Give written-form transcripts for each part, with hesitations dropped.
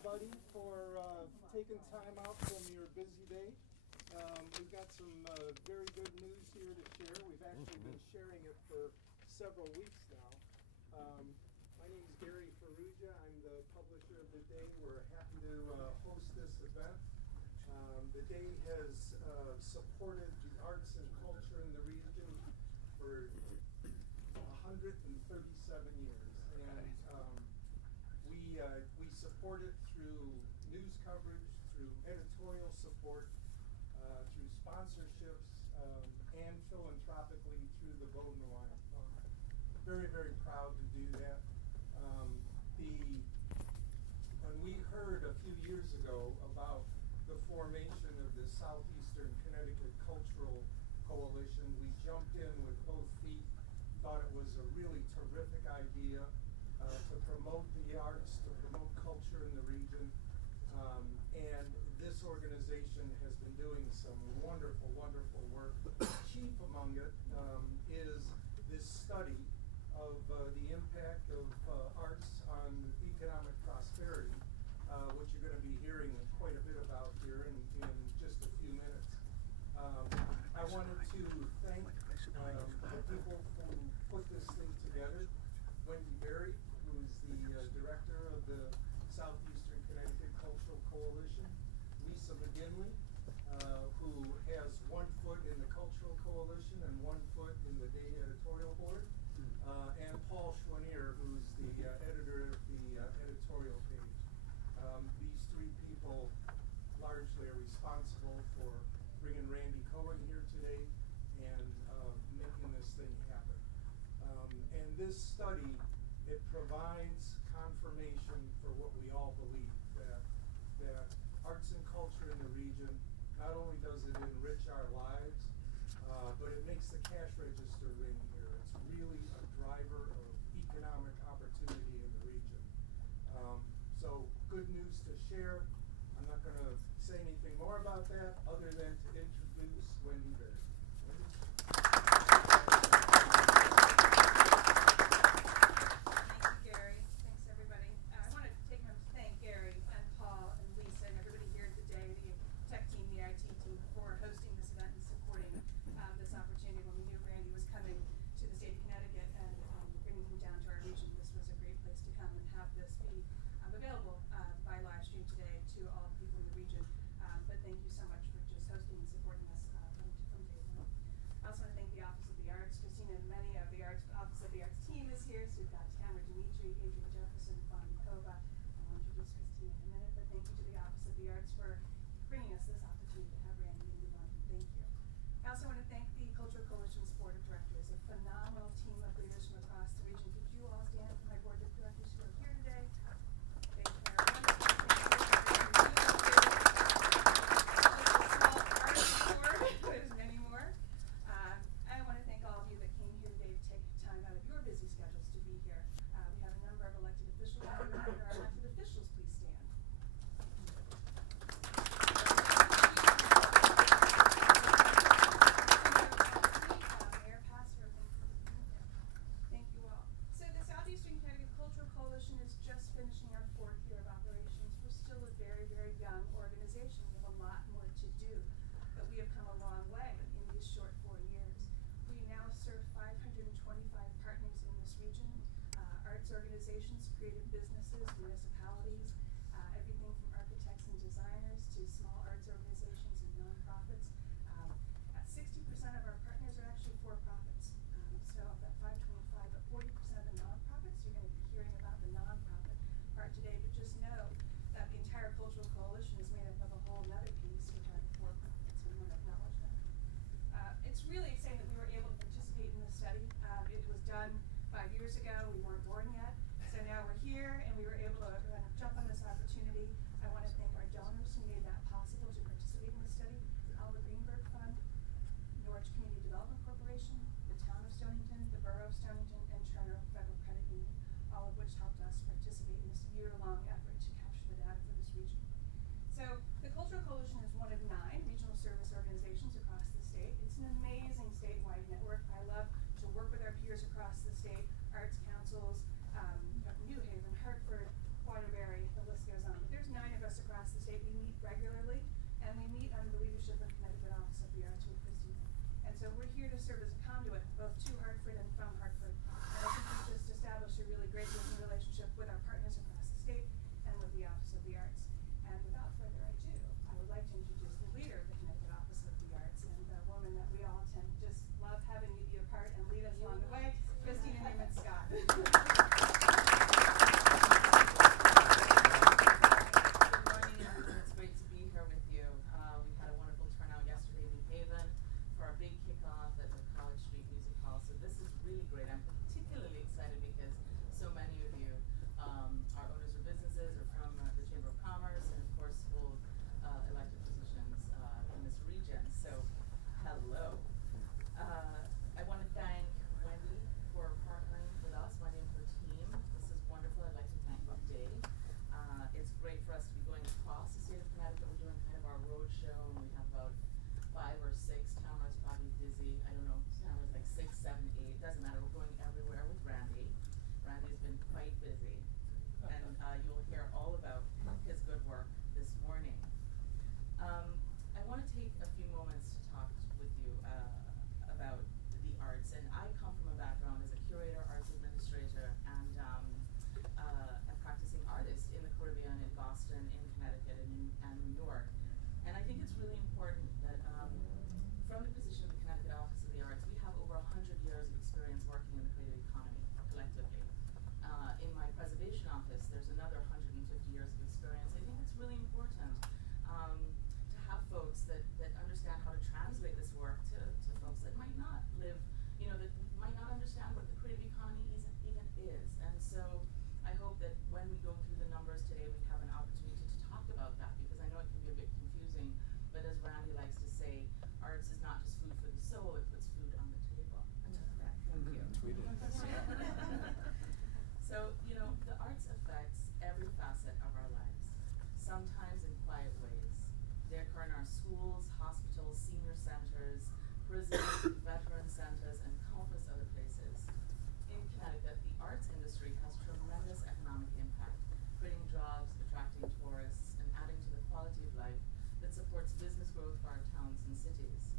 everybody, for taking time out from your busy day. We've got some very good news here to share. We've actually been sharing it for several weeks now. My name is Gary Ferrugia. I'm the publisher of the day. We're happy to host this event. The day has supported the arts and culture in the region for 137 years. And we support it through news coverage, through editorial support, through sponsorships, and philanthropically through the Vote in the Line Fund. Very, very proud to do that. When we heard a few years ago about the formation of the Southeastern Connecticut Cultural Coalition, we jumped in with both feet, thought it was a really terrific idea to promote the arts, to promote culture in the region. And this organization has been doing some wonderful, wonderful work. Chief among it is this study of the impact of arts on economic prosperity, which you're going to be hearing quite a bit about here in just a few minutes. I wanted to thank the people who put this thing together. Wendy Berry, who is the director of the Southeastern Connecticut Cultural Coalition. Lisa McGinley, who has 1 foot in the Cultural Coalition and 1 foot in the Day Editorial Board. And Paul Schwanier, who's the editor of the editorial page. These 3 people largely are responsible for bringing Randy Cohen here today and making this thing happen. And this study, it provides confirmation for what we all believe, that arts and culture in the region, not only does it enrich our lives, but it makes the cash register ring here. It's really a driver of economic opportunity in the region. So good news to share. I'm not going to say anything more about that other than to introduce Wendy Berry. Organizations, creative businesses, municipalities, everything from architects and designers to small arts organizations and nonprofits. 60% of our partners are actually for-profits. So of that 525, but 40% of the nonprofits, you're going to be hearing about the nonprofit part today. But just know that the entire Cultural Coalition is made up of a whole other piece, which are the for-profits, and we want to acknowledge that. It's really exciting that we were able to participate in this study. It was done 5 years ago. We weren't born yet. So now we're here and we were able to jump on this opportunity. I want to thank our donors who made that possible to participate in the study. Alva Greenberg Fund, Norwich Community Development Corporation, the Town of Stonington, the Borough of Stonington, and Turner Federal Credit Union, all of which helped us participate in this year-long effort to capture the data for this region. So the Cultural Coalition is one of 9 regional service organizations across the state. It's an amazing statewide network. I love to work with our peers across the state, arts councils, New Haven, Hartford, Waterbury, the list goes on. But there's 9 so we're here to serve as a conduit both to Hartford and from Hartford. And I think we've just established a really great working relationship with our partners across the state and with the Office of the Arts. And without further ado, I would like to introduce the leader of the Connecticut Office of the Arts and the woman that we all tend to just love having you be a part and lead us along the way, Christina Newman-Scott. Sometimes in quiet ways. They occur in our schools, hospitals, senior centers, prisons, veteran centers, and countless other places. In Connecticut, the arts industry has tremendous economic impact, creating jobs, attracting tourists, and adding to the quality of life that supports business growth for our towns and cities.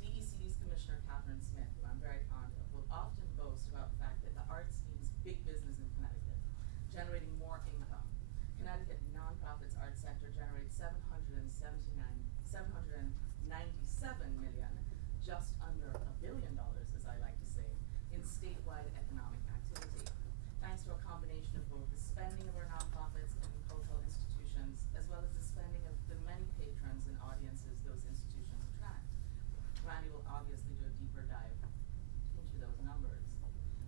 DECD's Commissioner Catherine Smith, who I'm very fond of, will often boast about the fact that the arts means big business in Connecticut, generating more income. Connecticut nonprofits arts sector generates $797 million, just under $1 billion, as I like to say, in statewide economic activity, thanks to a combination of both the spending of our nonprofits and cultural institutions, as well as the spending of the many patrons and audiences those institutions attract. Randy will obviously do a deeper dive into those numbers.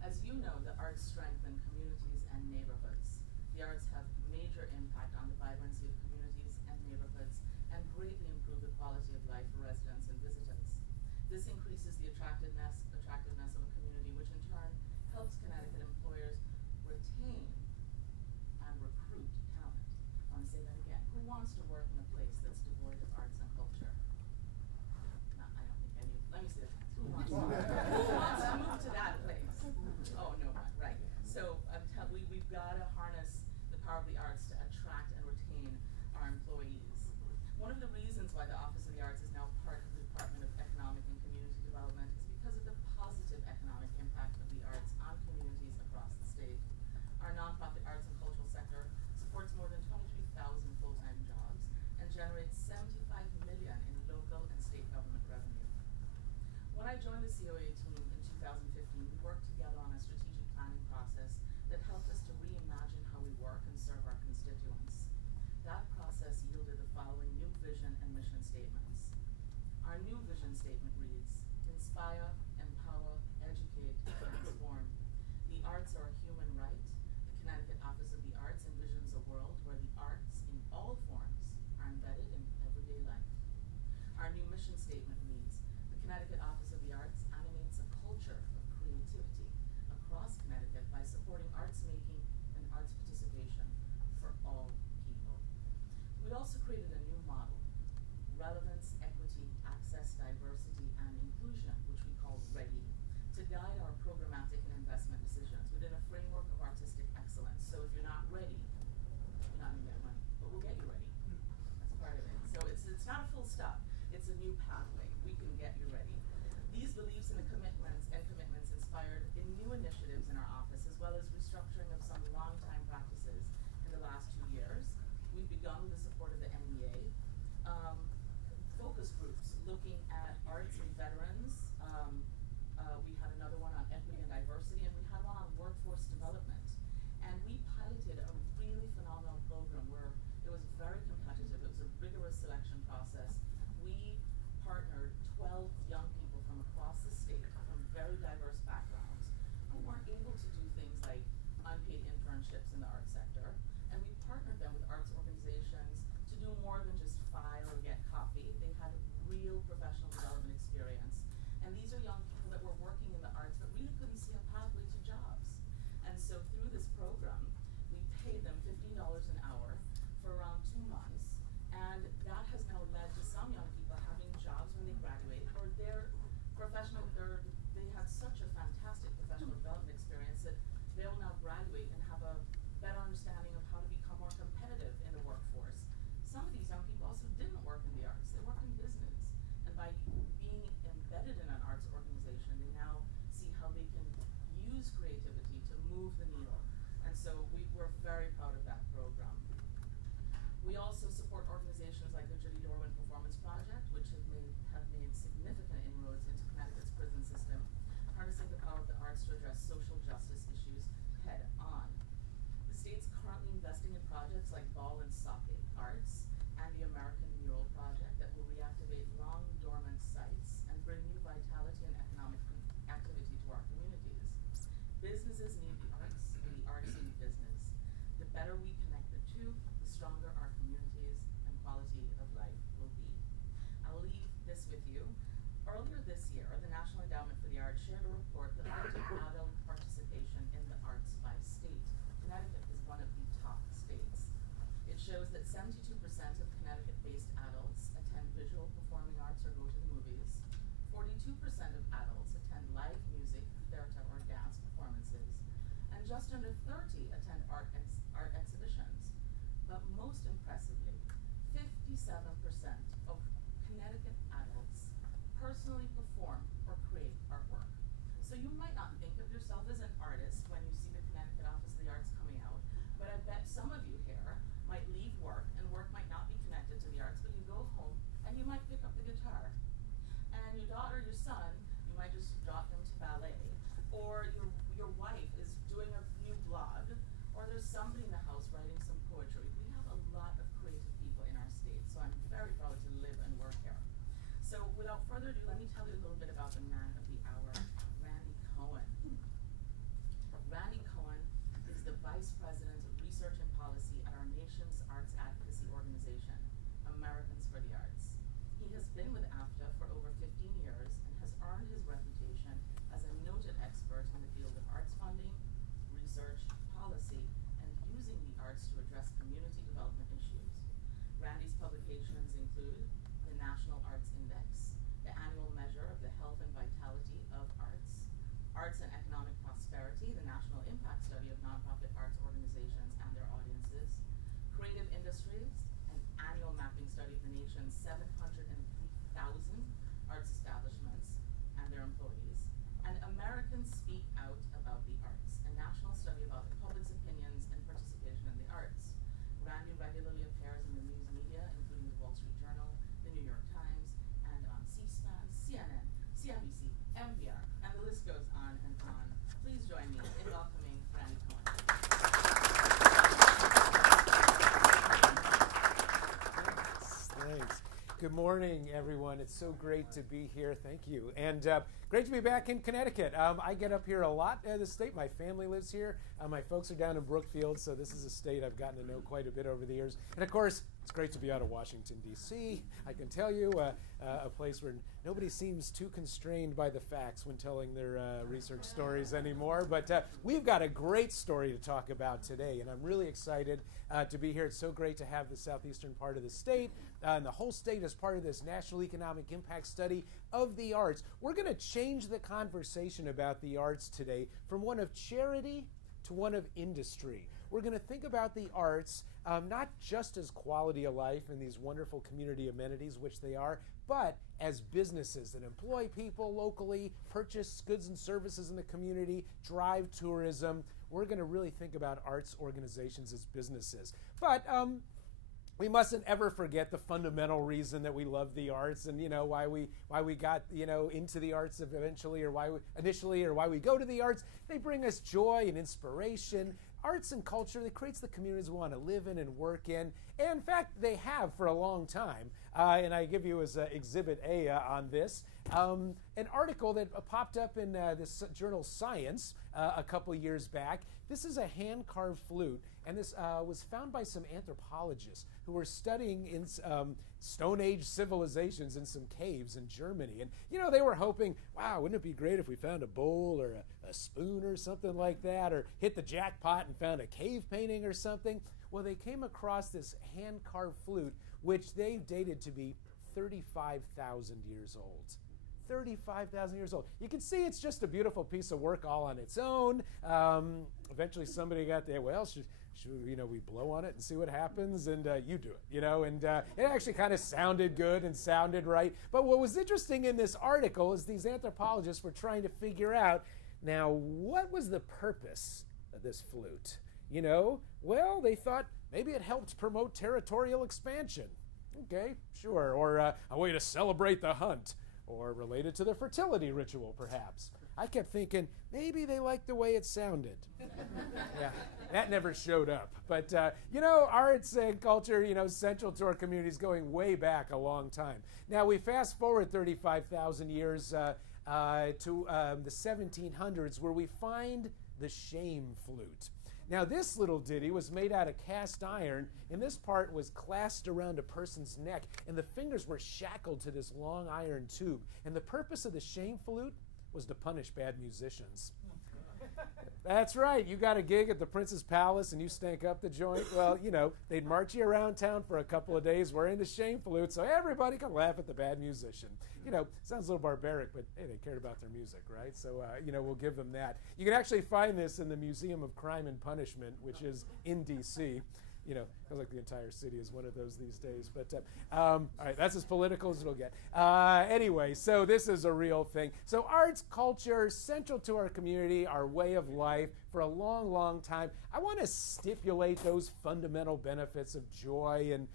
As you know, the arts strengthen communities and neighborhoods. The arts have major impact on the vibrancy of communities and neighborhoods and greatly improve the quality of life for residents and visitors. This increases the attractiveness of a community, which in turn helps Connecticut employers retain and recruit talent. I want to say that again. Who wants to work in a place that's devoid of arts and culture? I don't think any. Let me see the hands. Who wants to move to that place? Oh, no one, right. So we've got to harness the power of the arts to attract and retain our employees. One of the reasons why the Office of the Arts is now part of the Department of Economic and Community Development is because of the positive economic impact of the arts on communities across the state. Our nonprofit arts and cultural sector supports more than 23,000 full-time jobs and generates $75 million in local and state government revenue. When I joined the COA team in 2015, we worked together on a strategic planning process that helped us to reimagine how we work and serve our constituents. That process yielded the following new vision and mission statements. Our new vision statement reads, inspire, empower, educate, transform. The arts are a human right. The Connecticut Office of the Arts envisions a world where the arts in all forms are embedded in everyday life. Our new mission statement reads, the Connecticut Office of the Arts animates a culture of creativity across Connecticut by supporting arts making and arts participation for all people. We also created a new model, relevance, equity, access, diversity, and inclusion, which we call READY, to guide our programmatic and investment decisions within a framework of artistic excellence. So if you're not ready, you're not going to get money, but we'll get you ready. That's part of it. So it's not a full stop. It's a new pathway. We can get you ready. These beliefs and commitments inspired in new initiatives in our office, as well as restructuring of some long-time practices in the last 2 years. We've begun with the support of the NEA, focus groups looking at arts and veterans. We had another one on equity and diversity, and we had one on workforce development. And we piloted a really phenomenal program where it was very competitive. It was a rigorous selection process. We partnered 12 young people from across the state, from very diverse backgrounds, who weren't able to do things like unpaid internships in the arts sector. And we partnered them with arts organizations to do more than just file or get coffee. They had real professional development experience. And these are young people that were working in the arts but really couldn't see a pathway to jobs. And so through this program, we paid them $15 an hour for around 2 months. And that has now led to some young people having jobs when they graduate, or they had such a fantastic professional development experience that they'll now graduate and have a better understanding of how to become more competitive in the workforce. Some of these young people also didn't work in the arts, they worked in business. And by being embedded in an arts organization, they now see how they can use creativity to move the needle. And so we're very proud of that program. We also support organizations like the Judy Dorwin Performance Project, which have made significant inroads into Connecticut's prison system, harnessing the power of the arts to address social justice issues head on. The state's currently investing in projects like ball and socket arts and the American Mural Project that will reactivate long dormant sites and bring new vitality and economic activity to our communities. Businesses need the arts, and the arts need business. The better we connect the two, the stronger our communities and quality of life will be. I'll leave this with you. Earlier this year, the National Endowment for the Arts shared a report that looked at adult participation in the arts by state. Connecticut is one of the top states. It shows that 72% of Connecticut-based adults attend visual performing arts or go to the movies. 42% of adults attend live music, theater, or dance performances. And just under 30 attend art exhibitions. But most impressively, 57% of Connecticut adults personally perform or create artwork. So you might not think of yourself as an artist when you see the Connecticut Office of the Arts coming out, but I bet some of you here might leave work, and work might not be connected to the arts, but you go home and you might pick up the guitar. And your daughter, your son, you might just drop them to ballet, or your wife is doing a new blog, or there's somebody in the house writing some poetry. We have a lot of creative people in our state, so I'm very proud to live and work here. So without further ado, let me tell you a little bit about the man of the hour, Randy Cohen. Randy Cohen is the Vice President of Research and Policy at our nation's arts advocacy organization, Americans for the Arts. He has been with AFTA for over 15 years and has earned his reputation as a noted expert in the field of arts funding, research, policy, and using the arts to address community development issues. Randy's publications include the National Arts Index, the annual measure of the health and vitality of arts, Arts and Economic Prosperity, the national impact study of nonprofit arts organizations and their audiences, Creative Industries, an annual mapping study of the nation's 703,000 arts establishments and their employees, and Americans Speak Out About the Arts, a national study about the public's opinions and participation in the arts. Randy regularly appears in the news media, including the Wall Street Journal, the New York Times, and on C-SPAN, CNN, CNBC, NPR, and the list goes on and on. Please join me in welcoming Randy Cohen. Thanks. Good morning, everyone. It's so great to be here. Thank you. And great to be back in Connecticut. I get up here a lot in the state. My family lives here. My folks are down in Brookfield, so this is a state I've gotten to know quite a bit over the years. And of course, it's great to be out of Washington, D.C. I can tell you, a place where nobody seems too constrained by the facts when telling their research stories anymore. But we've got a great story to talk about today, and I'm really excited to be here. It's so great to have the southeastern part of the state and the whole state as part of this National Economic Impact Study of the Arts. We're going to change the conversation about the arts today from one of charity to one of industry. We're going to think about the arts not just as quality of life and these wonderful community amenities, which they are, but as businesses that employ people locally, purchase goods and services in the community, drive tourism, we're going to really think about arts organizations as businesses. But we mustn't ever forget the fundamental reason that we love the arts, and why we got into the arts eventually, or why we go to the arts. They bring us joy and inspiration. Arts and culture, that creates the communities we want to live in and work in. And in fact, they have for a long time. And I give you as Exhibit A on this, an article that popped up in this journal Science a couple years back. This is a hand-carved flute, and this was found by some anthropologists who were studying in Stone Age civilizations in some caves in Germany. And, they were hoping, wow, wouldn't it be great if we found a bowl or a spoon or something like that, or hit the jackpot and found a cave painting or something? Well, they came across this hand-carved flute, which they dated to be 35,000 years old. 35,000 years old. You can see it's just a beautiful piece of work all on its own. Eventually somebody got there, well, should we blow on it and see what happens? And you do it, and it actually kind of sounded good and sounded right. But what was interesting in this article is these anthropologists were trying to figure out, now, what was the purpose of this flute? Well, they thought maybe it helped promote territorial expansion. Okay, sure. Or a way to celebrate the hunt, or related to the fertility ritual, perhaps. I kept thinking, maybe they liked the way it sounded. Yeah, that never showed up. But, arts and culture, central to our communities going way back a long time. Now, we fast forward 35,000 years to the 1700s, where we find the shame flute. Now, this little ditty was made out of cast iron, and this part was clasped around a person's neck, and the fingers were shackled to this long iron tube. And the purpose of the shame flute was to punish bad musicians. That's right. You got a gig at the Prince's Palace and you stank up the joint. Well, they'd march you around town for a couple of days wearing the shame flute so everybody could laugh at the bad musician. Sounds a little barbaric, but hey, they cared about their music, right? So, we'll give them that. You can actually find this in the Museum of Crime and Punishment, which is in D.C. Feels like the entire city is one of those these days. But, all right, that's as political as it'll get. Anyway, so this is a real thing. So arts, culture, central to our community, our way of life for a long, long time. I want to stipulate those fundamental benefits of joy and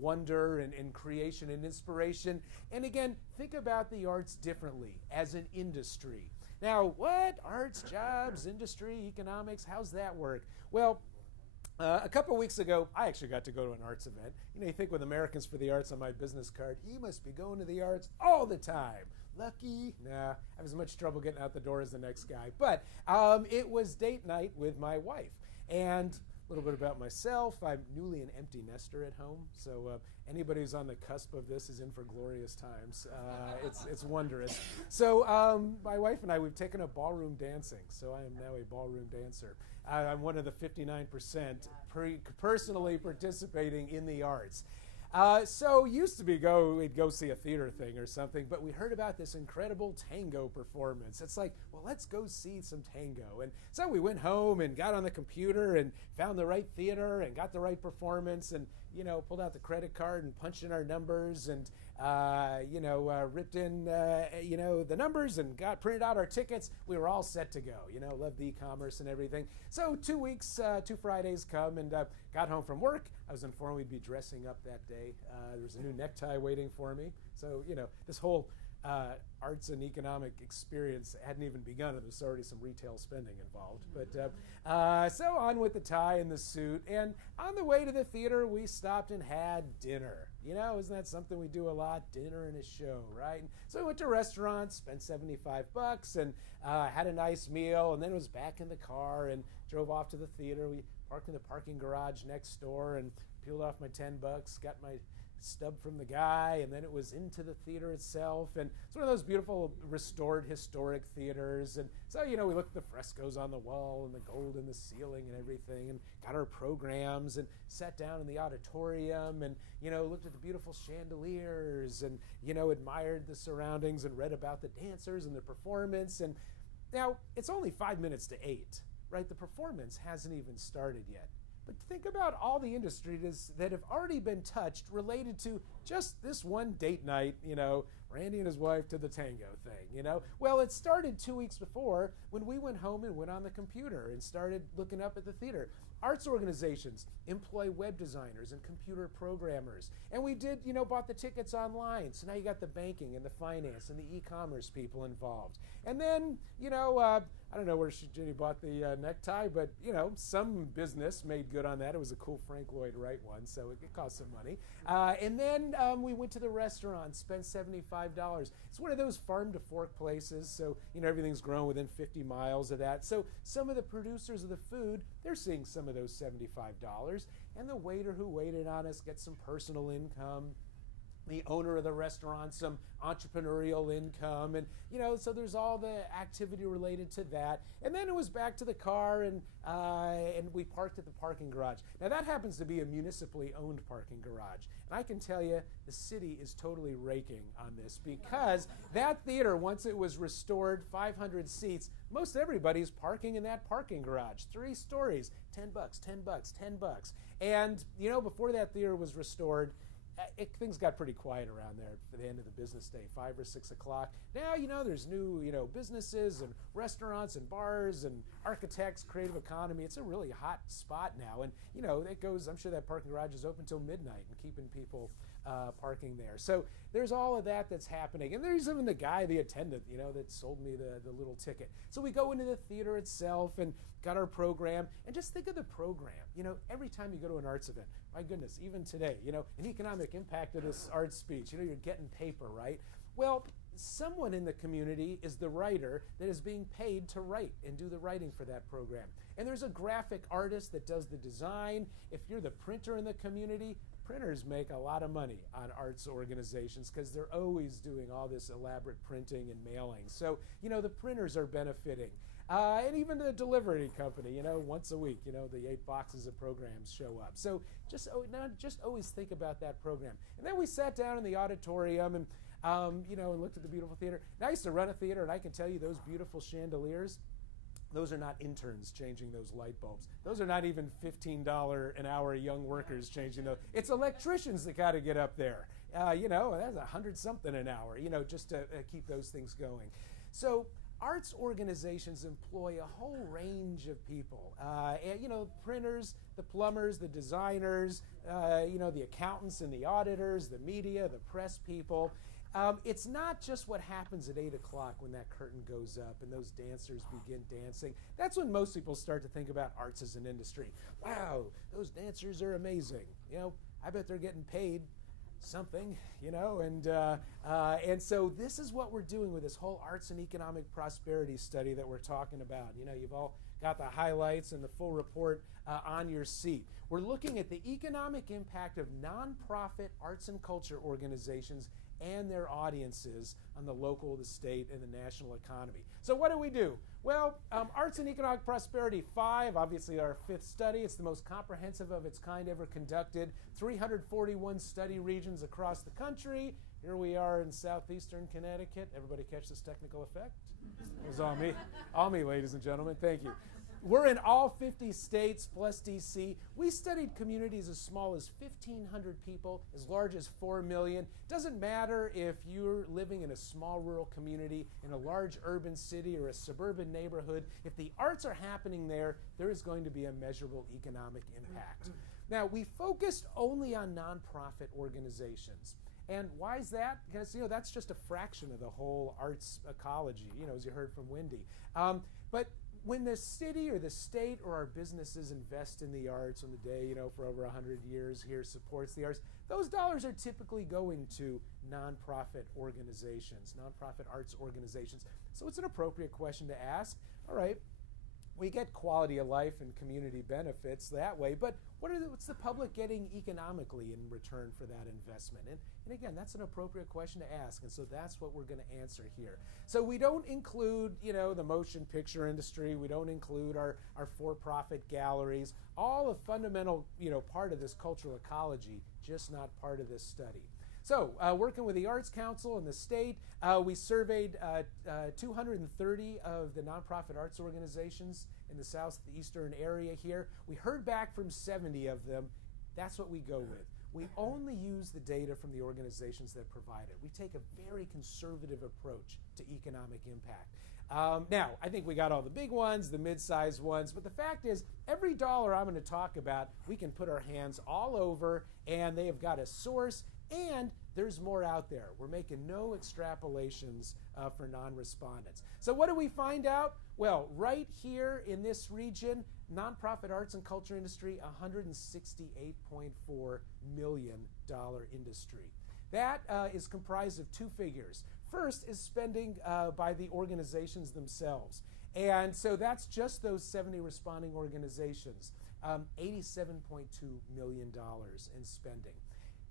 wonder and creation and inspiration. And again, think about the arts differently as an industry. Now, what? Arts, jobs, industry, economics, how's that work? Well, a couple of weeks ago, I actually got to go to an arts event. You think with Americans for the Arts on my business card, you must be going to the arts all the time. Lucky? Nah, I have as much trouble getting out the door as the next guy. But it was date night with my wife. And a little bit about myself. I'm newly an empty nester at home. So anybody who's on the cusp of this is in for glorious times. It's wondrous. So my wife and I, we've taken up ballroom dancing. So I am now a ballroom dancer. I'm one of the 59% personally participating in the arts. So used to be we'd go see a theater thing or something, but we heard about this incredible tango performance. It's like, well, let's go see some tango. And so we went home and got on the computer and found the right theater and got the right performance and, pulled out the credit card and punched in our numbers and, ripped in, the numbers and printed out our tickets. We were all set to go, loved e-commerce and everything. So 2 weeks, 2 Fridays come and got home from work. I was informed we'd be dressing up that day. There was a new necktie waiting for me. So, this whole arts and economic experience hadn't even begun, and there's already some retail spending involved. But so on with the tie and the suit. And on the way to the theater, we stopped and had dinner. Isn't that something we do a lot? Dinner and a show, right? And so we went to restaurants, spent $75, and had a nice meal, and then was back in the car and drove off to the theater. We parked in the parking garage next door and peeled off my $10, got my stub from the guy, and then it was into the theater itself. And it's one of those beautiful restored historic theaters. And so, we looked at the frescoes on the wall and the gold in the ceiling and everything, and got our programs and sat down in the auditorium and, looked at the beautiful chandeliers and, admired the surroundings and read about the dancers and the performance. And now it's only 5 minutes to 8, right? The performance hasn't even started yet. But think about all the industries that have already been touched related to just this one date night, Randy and his wife to the tango thing, Well, it started 2 weeks before when we went home and went on the computer and started looking up at the theater. Arts organizations employ web designers and computer programmers. And we did, bought the tickets online. So now you got the banking and the finance and the e-commerce people involved. And then, I don't know where Jenny bought the necktie, but, some business made good on that. It was a cool Frank Lloyd Wright one, so it cost some money. And then we went to the restaurant, spent $75. It's one of those farm to fork places, so, everything's grown within 50 miles of that. So some of the producers of the food, they're seeing some of those $75. And the waiter who waited on us gets some personal income. The owner of the restaurant, some entrepreneurial income, and so there's all the activity related to that. And then it was back to the car, and we parked at the parking garage. Now that happens to be a municipally owned parking garage, and I can tell you the city is totally raking on this because that theater, once it was restored, 500 seats, most everybody's parking in that parking garage. 3 stories, $10, $10, $10. And before that theater was restored, things got pretty quiet around there for the end of the business day, 5 or 6 o'clock. Now, there's new, businesses and restaurants and bars and architects, creative economy. It's a really hot spot now. And, it goes, I'm sure that parking garage is open till midnight and keeping people parking there. So there's all of that that's happening. And there's even the attendant, that sold me the little ticket. So we go into the theater itself and got our program. And just think of the program. Every time you go to an arts event, my goodness, even today, an economic impact of this art speech, you're getting paper, right? Well, someone in the community is the writer that is being paid to write and do the writing for that program. And there's a graphic artist that does the design. If you're the printer in the community, printers make a lot of money on arts organizations because they're always doing all this elaborate printing and mailing. So, the printers are benefiting. And even the delivery company, once a week, the 8 boxes of programs show up. So just always think about that program. And then we sat down in the auditorium and, and looked at the beautiful theater. And I used to run a theater, and I can tell you those beautiful chandeliers, those are not interns changing those light bulbs. Those are not even $15 an hour young workers changing those. It's electricians that got to get up there. That's $100-something an hour, just to keep those things going. So arts organizations employ a whole range of people. Printers, the plumbers, the designers, the accountants and the auditors, the media, the press people. It's not just what happens at 8 o'clock when that curtain goes up and those dancers begin dancing. That's when most people start to think about arts as an industry. Wow, those dancers are amazing. I bet they're getting paid something, and so this is what we're doing with this whole arts and economic prosperity study that we're talking about. You've all got the highlights and the full report on your seat. We're looking at the economic impact of nonprofit arts and culture organizations and their audiences on the local, the state, and the national economy. So what do? Well, Arts and Economic Prosperity 5, obviously our 5th study. It's the most comprehensive of its kind ever conducted. 341 study regions across the country. Here we are in southeastern Connecticut. Everybody catch this technical effect? It was all me. All me, ladies and gentlemen. Thank you. We're in all 50 states plus DC. We studied communities as small as 1,500 people, as large as 4 million. Doesn't matter if you're living in a small rural community, in a large urban city, or a suburban neighborhood. If the arts are happening there, there is going to be a measurable economic impact. Now, we focused only on nonprofit organizations. And why is that? Because, that's just a fraction of the whole arts ecology, as you heard from Wendy. But when the city or the state or our businesses invest in the arts on the day, for over 100 years here supports the arts, those dollars are typically going to nonprofit organizations, nonprofit arts organizations. So it's an appropriate question to ask. All right, we get quality of life and community benefits that way, but what's the public getting economically in return for that investment? And again, that's an appropriate question to ask, and so that's what we're going to answer here. So we don't include, the motion picture industry. We don't include our for-profit galleries. All a fundamental, part of this cultural ecology, just not part of this study. So working with the Arts Council and the state, we surveyed 230 of the nonprofit arts organizations in the southeastern area here. We heard back from 70 of them. That's what we go with. We only use the data from the organizations that provide it. We take a very conservative approach to economic impact. Now, I think we got all the big ones, the mid-sized ones, but the fact is, every dollar I'm going to talk about, we can put our hands all over, and they have got a source, and there's more out there. We're making no extrapolations for non-respondents. So what do we find out? Well, right here in this region, nonprofit arts and culture industry, $168.4 million industry. That is comprised of two figures. First is spending by the organizations themselves. And so that's just those 70 responding organizations, $87.2 million in spending.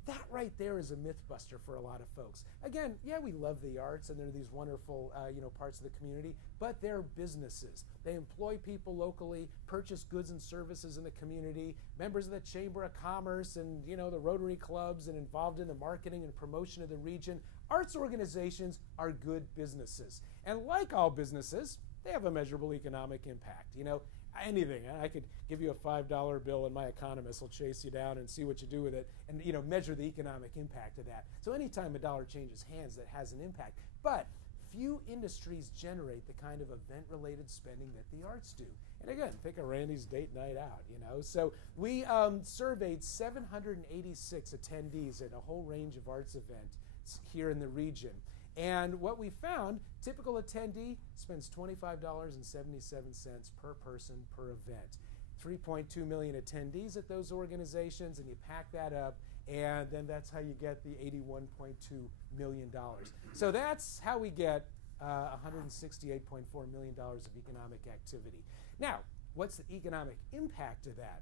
That right there is a myth buster for a lot of folks. Again, yeah, we love the arts and they're these wonderful parts of the community, but they're businesses. They employ people locally, purchase goods and services in the community, members of the Chamber of Commerce and the Rotary clubs, and involved in the marketing and promotion of the region. Arts organizations are good businesses. And like all businesses, they have a measurable economic impact. Anything. I could give you a $5 bill and my economist will chase you down and see what you do with it and measure the economic impact of that. So anytime a dollar changes hands, that has an impact. But few industries generate the kind of event-related spending that the arts do. And again, think of Randy's date night out, So we surveyed 786 attendees at a whole range of arts events here in the region. And what we found, typical attendee spends $25.77 per person per event. 3.2 million attendees at those organizations, and you pack that up, and then that's how you get the $81.2 million. So that's how we get $168.4 million of economic activity. Now, what's the economic impact of that?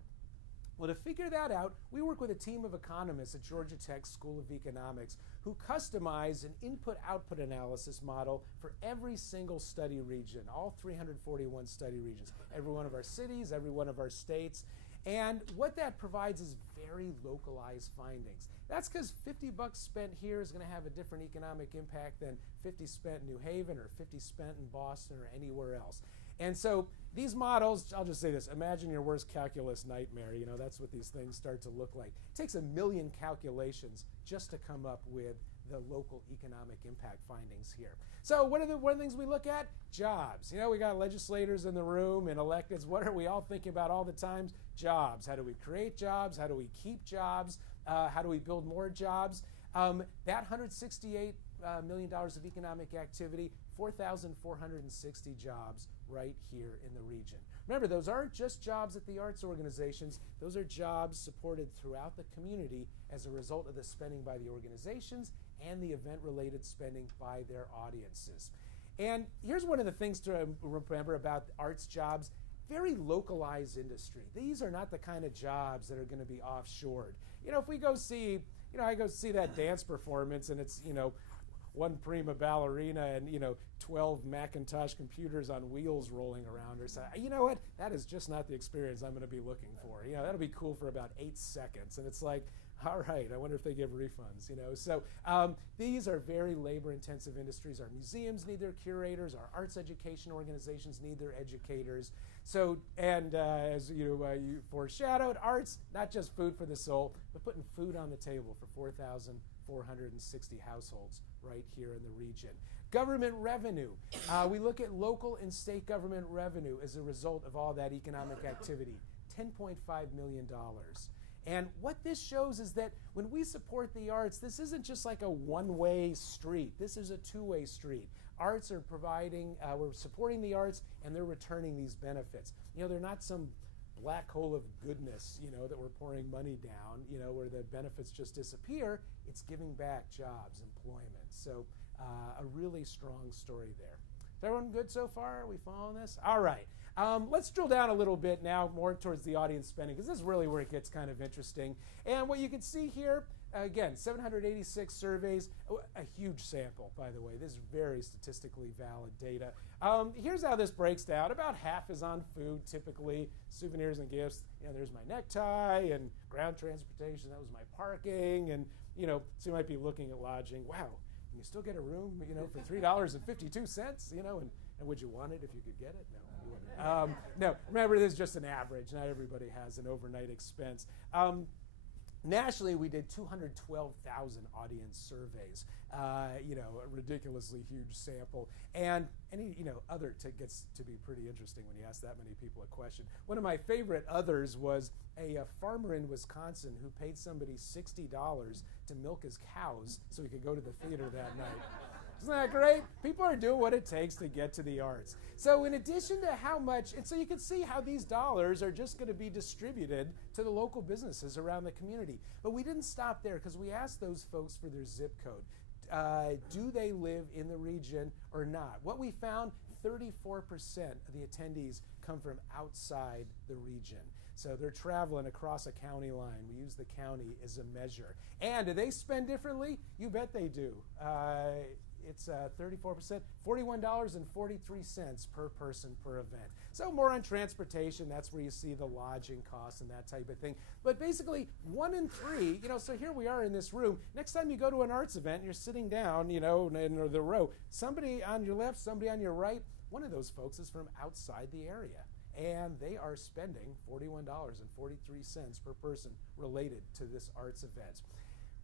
Well, to figure that out, we work with a team of economists at Georgia Tech School of Economics who customize an input-output analysis model for every single study region, all 341 study regions, every one of our cities, every one of our states. And what that provides is very localized findings. That's because $50 spent here is going to have a different economic impact than 50 spent in New Haven or 50 spent in Boston or anywhere else. And so these models, I'll just say this, imagine your worst calculus nightmare. That's what these things start to look like. It takes 1 million calculations just to come up with the local economic impact findings here. So one of the things we look at? Jobs. We got legislators in the room and electeds. What are we all thinking about all the time? Jobs. How do we create jobs? How do we keep jobs? How do we build more jobs? That $168 million of economic activity, 4,460 jobs right here in the region. Remember, those aren't just jobs at the arts organizations. Those are jobs supported throughout the community as a result of the spending by the organizations and the event-related spending by their audiences. And here's one of the things to remember about arts jobs. Very localized industry. These are not the kind of jobs that are going to be offshored. If we go see, I go see that dance performance and it's, one prima ballerina and 12 Macintosh computers on wheels rolling around or something. You know what? That is just not the experience I'm going to be looking for. That'll be cool for about 8 seconds, and it's like, all right, I wonder if they give refunds. So these are very labor-intensive industries. Our museums need their curators. Our arts education organizations need their educators. So, and as you foreshadowed, arts, not just food for the soul, but putting food on the table for 4,460 households right here in the region. Government revenue. We look at local and state government revenue as a result of all that economic activity, $10.5 million. And what this shows is that when we support the arts, this isn't just like a one-way street. This is a two-way street. Arts are providing, we're supporting the arts, and they're returning these benefits. They're not some black hole of goodness, that we're pouring money down, where the benefits just disappear. It's giving back jobs, employment. So a really strong story there. Is everyone good so far? Are we following this? All right. Let's drill down a little bit now more towards the audience spending, because this is really where it gets kind of interesting. And what you can see here, again, 786 surveys, a huge sample, by the way. This is very statistically valid data. Here's how this breaks down. About half is on food, typically, souvenirs and gifts. There's my necktie and ground transportation. That was my parking. And So you might be looking at lodging. Wow, can you still get a room, for $3.52, and would you want it if you could get it? No, you wouldn't. No, remember, this is just an average. Not everybody has an overnight expense. Nationally, we did 212,000 audience surveys, a ridiculously huge sample. And any, other gets to be pretty interesting when you ask that many people a question. One of my favorite others was a farmer in Wisconsin who paid somebody $60 to milk his cows so he could go to the theater that night. Isn't that great? People are doing what it takes to get to the arts. So in addition to how much, and so you can see how these dollars are just going to be distributed to the local businesses around the community. But we didn't stop there because we asked those folks for their zip code. Do they live in the region or not? What we found, 34% of the attendees come from outside the region. So they're traveling across a county line. We use the county as a measure. And do they spend differently? You bet they do. It's 34%, $41.43 per person per event. So more on transportation, that's where you see the lodging costs and that type of thing. But basically, 1 in 3, so here we are in this room. Next time you go to an arts event, you're sitting down, in the row. Somebody on your left, somebody on your right, one of those folks is from outside the area. And they are spending $41.43 per person related to this arts event.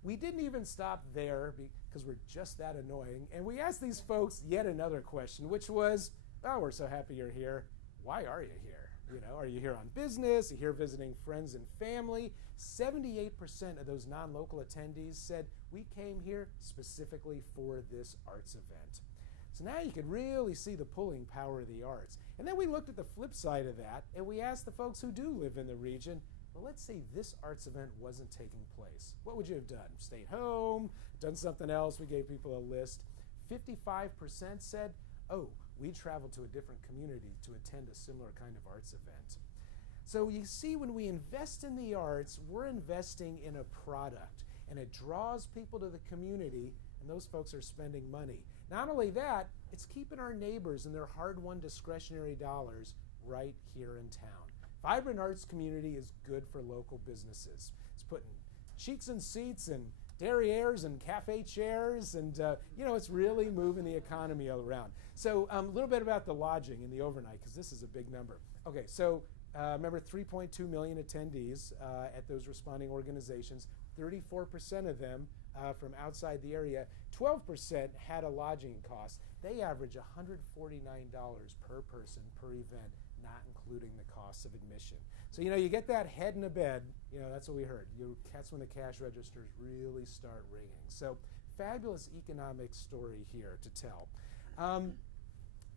We didn't even stop there because we're just that annoying. And we asked these folks yet another question, which was, oh, we're so happy you're here. Why are you here? Are you here on business? Are you here visiting friends and family? 78% of those non-local attendees said, we came here specifically for this arts event. So now you can really see the pulling power of the arts. And then we looked at the flip side of that, and we asked the folks who do live in the region, well, let's say this arts event wasn't taking place. What would you have done? Stayed home, done something else? We gave people a list. 55% said, oh, we traveled to a different community to attend a similar kind of arts event. So you see, when we invest in the arts, we're investing in a product, and it draws people to the community, and those folks are spending money. Not only that, it's keeping our neighbors and their hard-won discretionary dollars right here in town. Vibrant arts community is good for local businesses. It's putting cheeks in seats and derrieres and cafe chairs, and it's really moving the economy all around. So a little bit about the lodging and the overnight, because this is a big number. Okay, so remember 3.2 million attendees at those responding organizations. 34% of them from outside the area. 12% had a lodging cost. They average $149 per person per event, not including the cost of admission. So, you get that head in a bed, that's what we heard. That's when the cash registers really start ringing. So, fabulous economic story here to tell.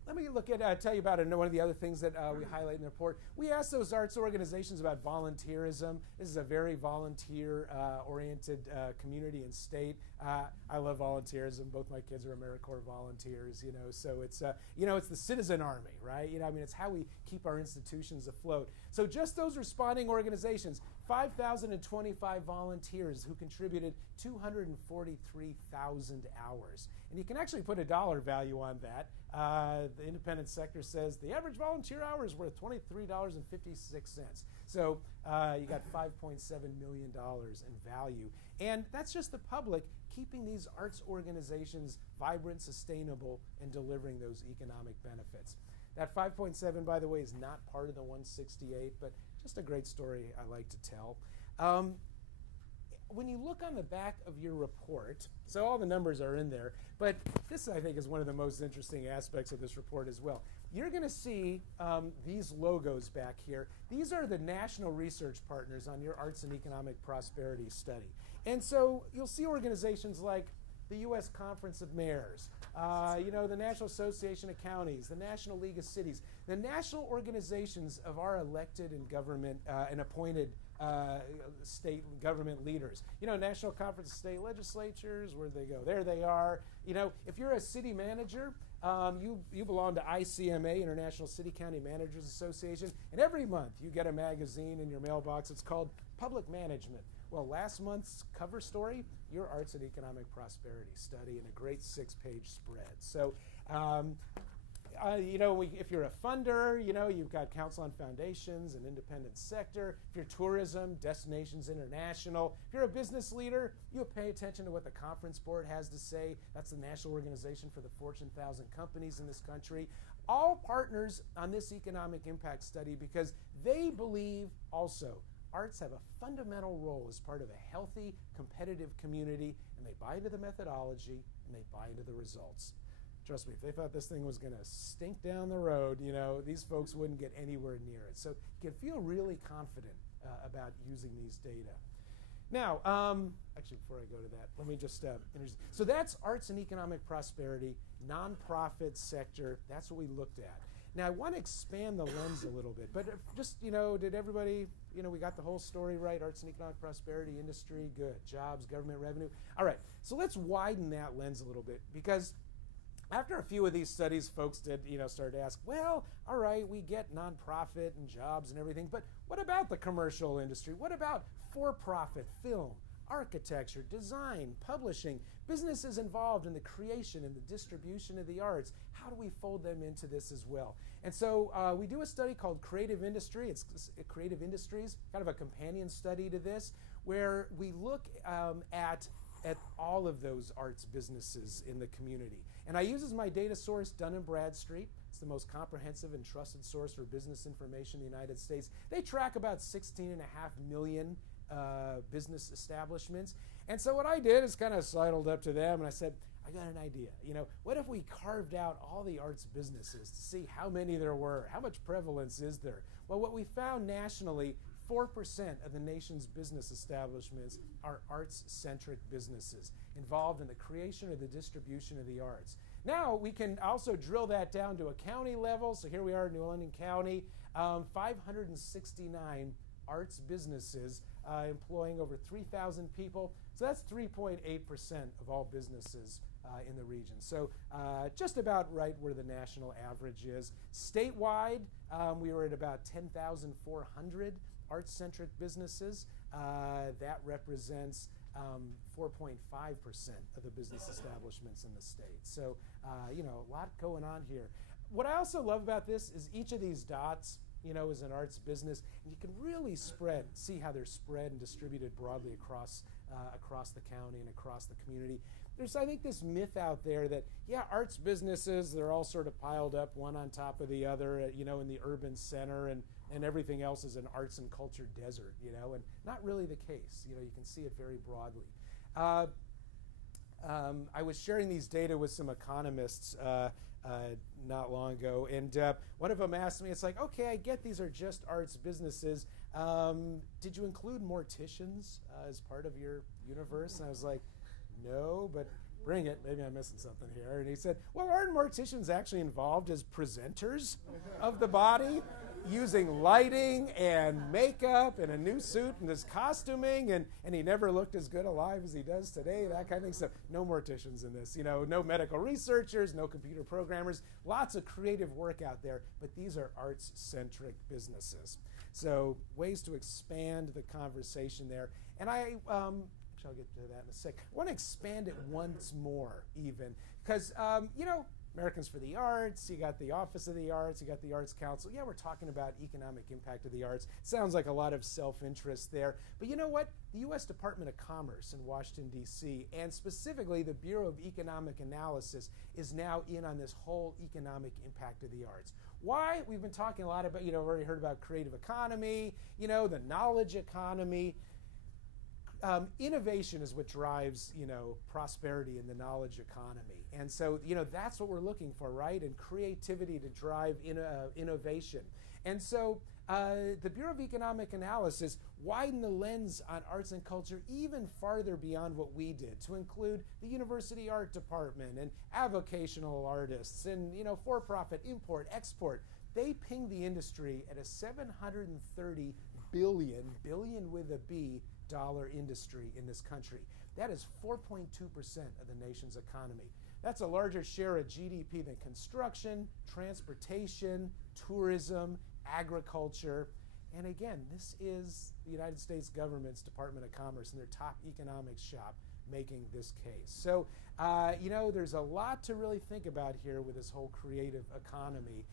Let me tell you about one of the other things that we highlight in the report. We asked those arts organizations about volunteerism. This is a very volunteer-oriented community and state. I love volunteerism. Both my kids are AmeriCorps volunteers, so it's, it's the citizen army, right? It's how we keep our institutions afloat. So just those responding organizations, 5,025 volunteers who contributed 243,000 hours. And you can actually put a dollar value on that. The independent sector says the average volunteer hour is worth $23.56. So you got $5.7 million in value. And that's just the public keeping these arts organizations vibrant, sustainable, and delivering those economic benefits. That 5.7, by the way, is not part of the 168, but just a great story I like to tell. When you look on the back of your report, so all the numbers are in there, but this, I think, is one of the most interesting aspects of this report as well. You're going to see these logos back here. These are the national research partners on your Arts and Economic Prosperity study. And so you'll see organizations like the U.S. Conference of Mayors, the National Association of Counties, the National League of Cities, the national organizations of our elected and government and appointed state government leaders. National Conference of State Legislatures, where'd they go? There they are. If you're a city manager, you belong to ICMA, International City County Managers Association, and every month you get a magazine in your mailbox. It's called Public Management. Well, last month's cover story, your Arts and Economic Prosperity study, and a great 6-page spread. So if you're a funder, you've got Council on Foundations and independent sector. If you're tourism, Destinations International. If you're a business leader, you'll pay attention to what the Conference Board has to say. That's the national organization for the Fortune 1000 companies in this country. All partners on this economic impact study because they believe also arts have a fundamental role as part of a healthy, competitive community, and they buy into the methodology and they buy into the results. Trust me, if they thought this thing was going to stink down the road, these folks wouldn't get anywhere near it. So you can feel really confident about using these data. Now, actually, before I go to that, let me just introduce. So that's arts and economic prosperity, nonprofit sector. That's what we looked at. Now, I want to expand the lens a little bit, but just, did everybody, we got the whole story right? Arts and economic prosperity, industry, good. Jobs, government revenue. All right, so let's widen that lens a little bit because after a few of these studies, folks started to ask, well, all right, we get nonprofit and jobs and everything, but what about the commercial industry? What about for-profit film, architecture, design, publishing, businesses involved in the creation and the distribution of the arts? How do we fold them into this as well? And so we do a study called Creative Industry. It's Creative Industries, kind of a companion study to this, where we look at all of those arts businesses in the community. And I use as my data source Dun & Bradstreet. It's the most comprehensive and trusted source for business information in the United States. They track about 16.5 million business establishments. And so what I did is kind of sidled up to them and I said, I got an idea. What if we carved out all the arts businesses to see how many there were? How much prevalence is there? Well, what we found nationally, 4% of the nation's business establishments are arts-centric businesses involved in the creation or the distribution of the arts. Now, we can also drill that down to a county level. So here we are in New London County, 569 arts businesses employing over 3,000 people. So that's 3.8% of all businesses in the region. So just about right where the national average is. Statewide, we were at about 10,400 arts-centric businesses. That represents 4.5% of the business establishments in the state. So, a lot going on here. What I also love about this is each of these dots, is an arts business, and you can really see how they're spread and distributed broadly across the county and across the community. There's, I think, this myth out there that, arts businesses, they're all sort of piled up one on top of the other, in the urban center, and everything else is an arts and culture desert, and not really the case. You can see it very broadly. I was sharing these data with some economists not long ago, and one of them asked me, it's like, okay, I get these are just arts businesses. Did you include morticians as part of your universe? And I was like, no, but bring it. Maybe I'm missing something here. And he said, well, aren't morticians actually involved as presenters of the body, using lighting and makeup and a new suit and his costuming, and he never looked as good alive as he does today, that kind of thing. So no morticians in this, no medical researchers, no computer programmers, lots of creative work out there, but these are arts-centric businesses. So ways to expand the conversation there. And I'll get to that in a sec. I want to expand it once more even, because, Americans for the Arts, you got the Office of the Arts, you got the Arts Council. Yeah, we're talking about economic impact of the arts. Sounds like a lot of self-interest there. But you know what? The U.S. Department of Commerce in Washington, D.C., and specifically the Bureau of Economic Analysis is now in on this whole economic impact of the arts. Why? We've been talking a lot about, we've already heard about creative economy, the knowledge economy. Innovation is what drives, prosperity in the knowledge economy. And so, that's what we're looking for, right? And creativity to drive innovation. And so the Bureau of Economic Analysis widened the lens on arts and culture even farther beyond what we did, to include the University Art Department and avocational artists and, for-profit, import, export. They pinged the industry at a $730 billion with a B, dollar industry in this country. That is 4.2% of the nation's economy. That's a larger share of GDP than construction, transportation, tourism, agriculture. And again, this is the United States government's Department of Commerce and their top economics shop making this case. So, there's a lot to really think about here with this whole creative economy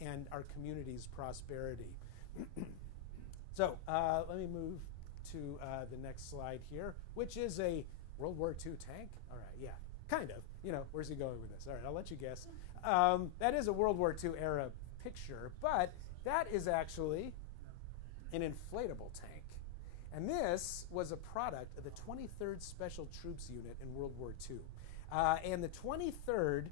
and our community's prosperity. So let me move to the next slide here, which is a World War II tank. All right, yeah, kind of. Where's he going with this? All right, I'll let you guess. That is a World War II era picture, but that is actually an inflatable tank. And this was a product of the 23rd Special Troops Unit in World War II. And the 23rd,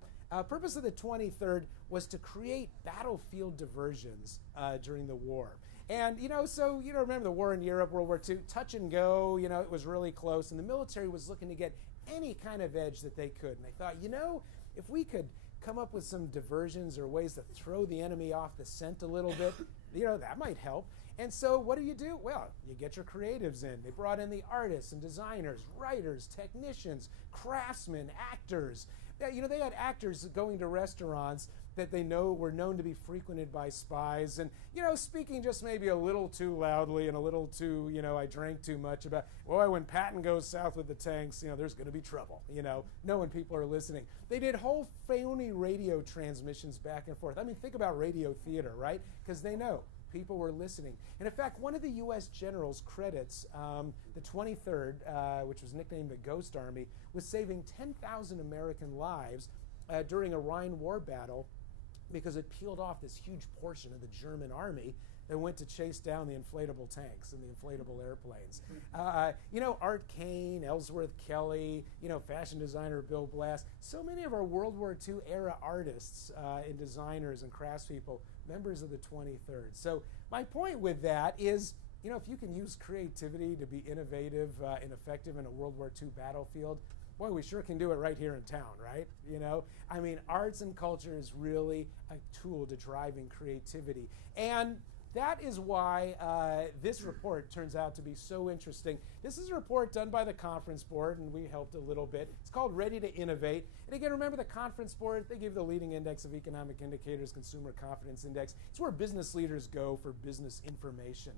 purpose of the 23rd was to create battlefield diversions during the war. And, so, remember the war in Europe, World War II, touch and go, it was really close. And the military was looking to get any kind of edge that they could. And they thought, if we could come up with some diversions or ways to throw the enemy off the scent a little bit, that might help. And so what do? Well, you get your creatives in. They brought in the artists and designers, writers, technicians, craftsmen, actors. They had actors going to restaurants that they were known to be frequented by spies and, speaking just maybe a little too loudly and a little too, I drank too much about, when Patton goes south with the tanks, there's going to be trouble, knowing people are listening. They did whole phony radio transmissions back and forth. I mean, think about radio theater, right? Because they know people were listening. And in fact, one of the U.S. generals credits the 23rd, which was nicknamed the Ghost Army, with saving 10,000 American lives during a Rhine War battle because it peeled off this huge portion of the German army that went to chase down the inflatable tanks and the inflatable airplanes. Art Kane, Ellsworth Kelly, fashion designer Bill Blass, so many of our World War II era artists and designers and craftspeople, members of the 23rd. So my point with that is, if you can use creativity to be innovative and effective in a World War II battlefield, boy, we sure can do it right here in town, right? Arts and culture is really a tool to driving creativity. And that is why this report turns out to be so interesting. This is a report done by the Conference Board, and we helped a little bit. It's called Ready to Innovate. And again, remember the Conference Board, they give the leading index of economic indicators, Consumer Confidence Index. It's where business leaders go for business information.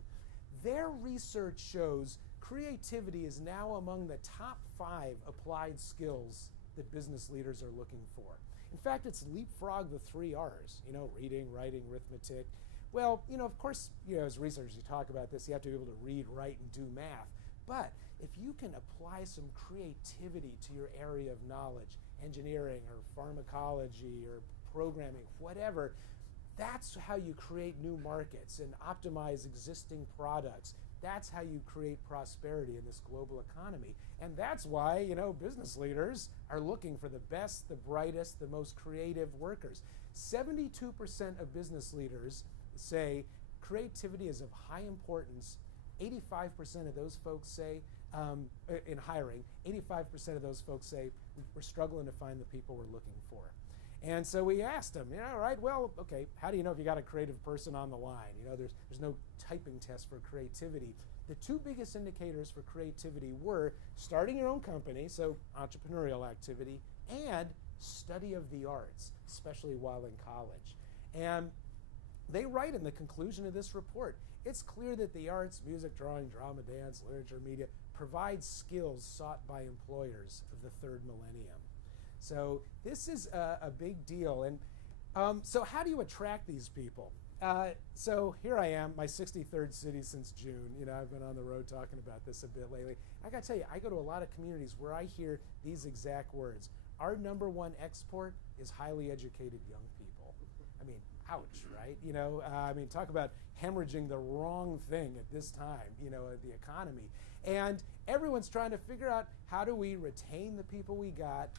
Their research shows creativity is now among the top 5 applied skills that business leaders are looking for. In fact, it's leapfrog the 3 R's, reading, writing, arithmetic. Well, of course, as researchers, you talk about this, you have to be able to read, write, and do math. But if you can apply some creativity to your area of knowledge, engineering or pharmacology or programming, whatever, that's how you create new markets and optimize existing products. That's how you create prosperity in this global economy. And that's why, business leaders are looking for the best, the brightest, the most creative workers. 72% of business leaders say creativity is of high importance. 85% of those folks say, in hiring, 85% of those folks say, we're struggling to find the people we're looking for. And so we asked them, okay, how do you know if you got a creative person on the line? There's no typing test for creativity. The 2 biggest indicators for creativity were starting your own company, so entrepreneurial activity, and study of the arts, especially while in college. And they write in the conclusion of this report, it's clear that the arts, music, drawing, drama, dance, literature, media, provide skills sought by employers of the 3rd millennium. So this is a big deal. And so how do you attract these people? So here I am, my 63rd city since June. I've been on the road talking about this a bit lately. I got to tell you, I go to a lot of communities where I hear these exact words. Our #1 export is highly educated young people. I mean, ouch, right? Talk about hemorrhaging the wrong thing at this time, the economy. And everyone's trying to figure out how do we retain the people we got,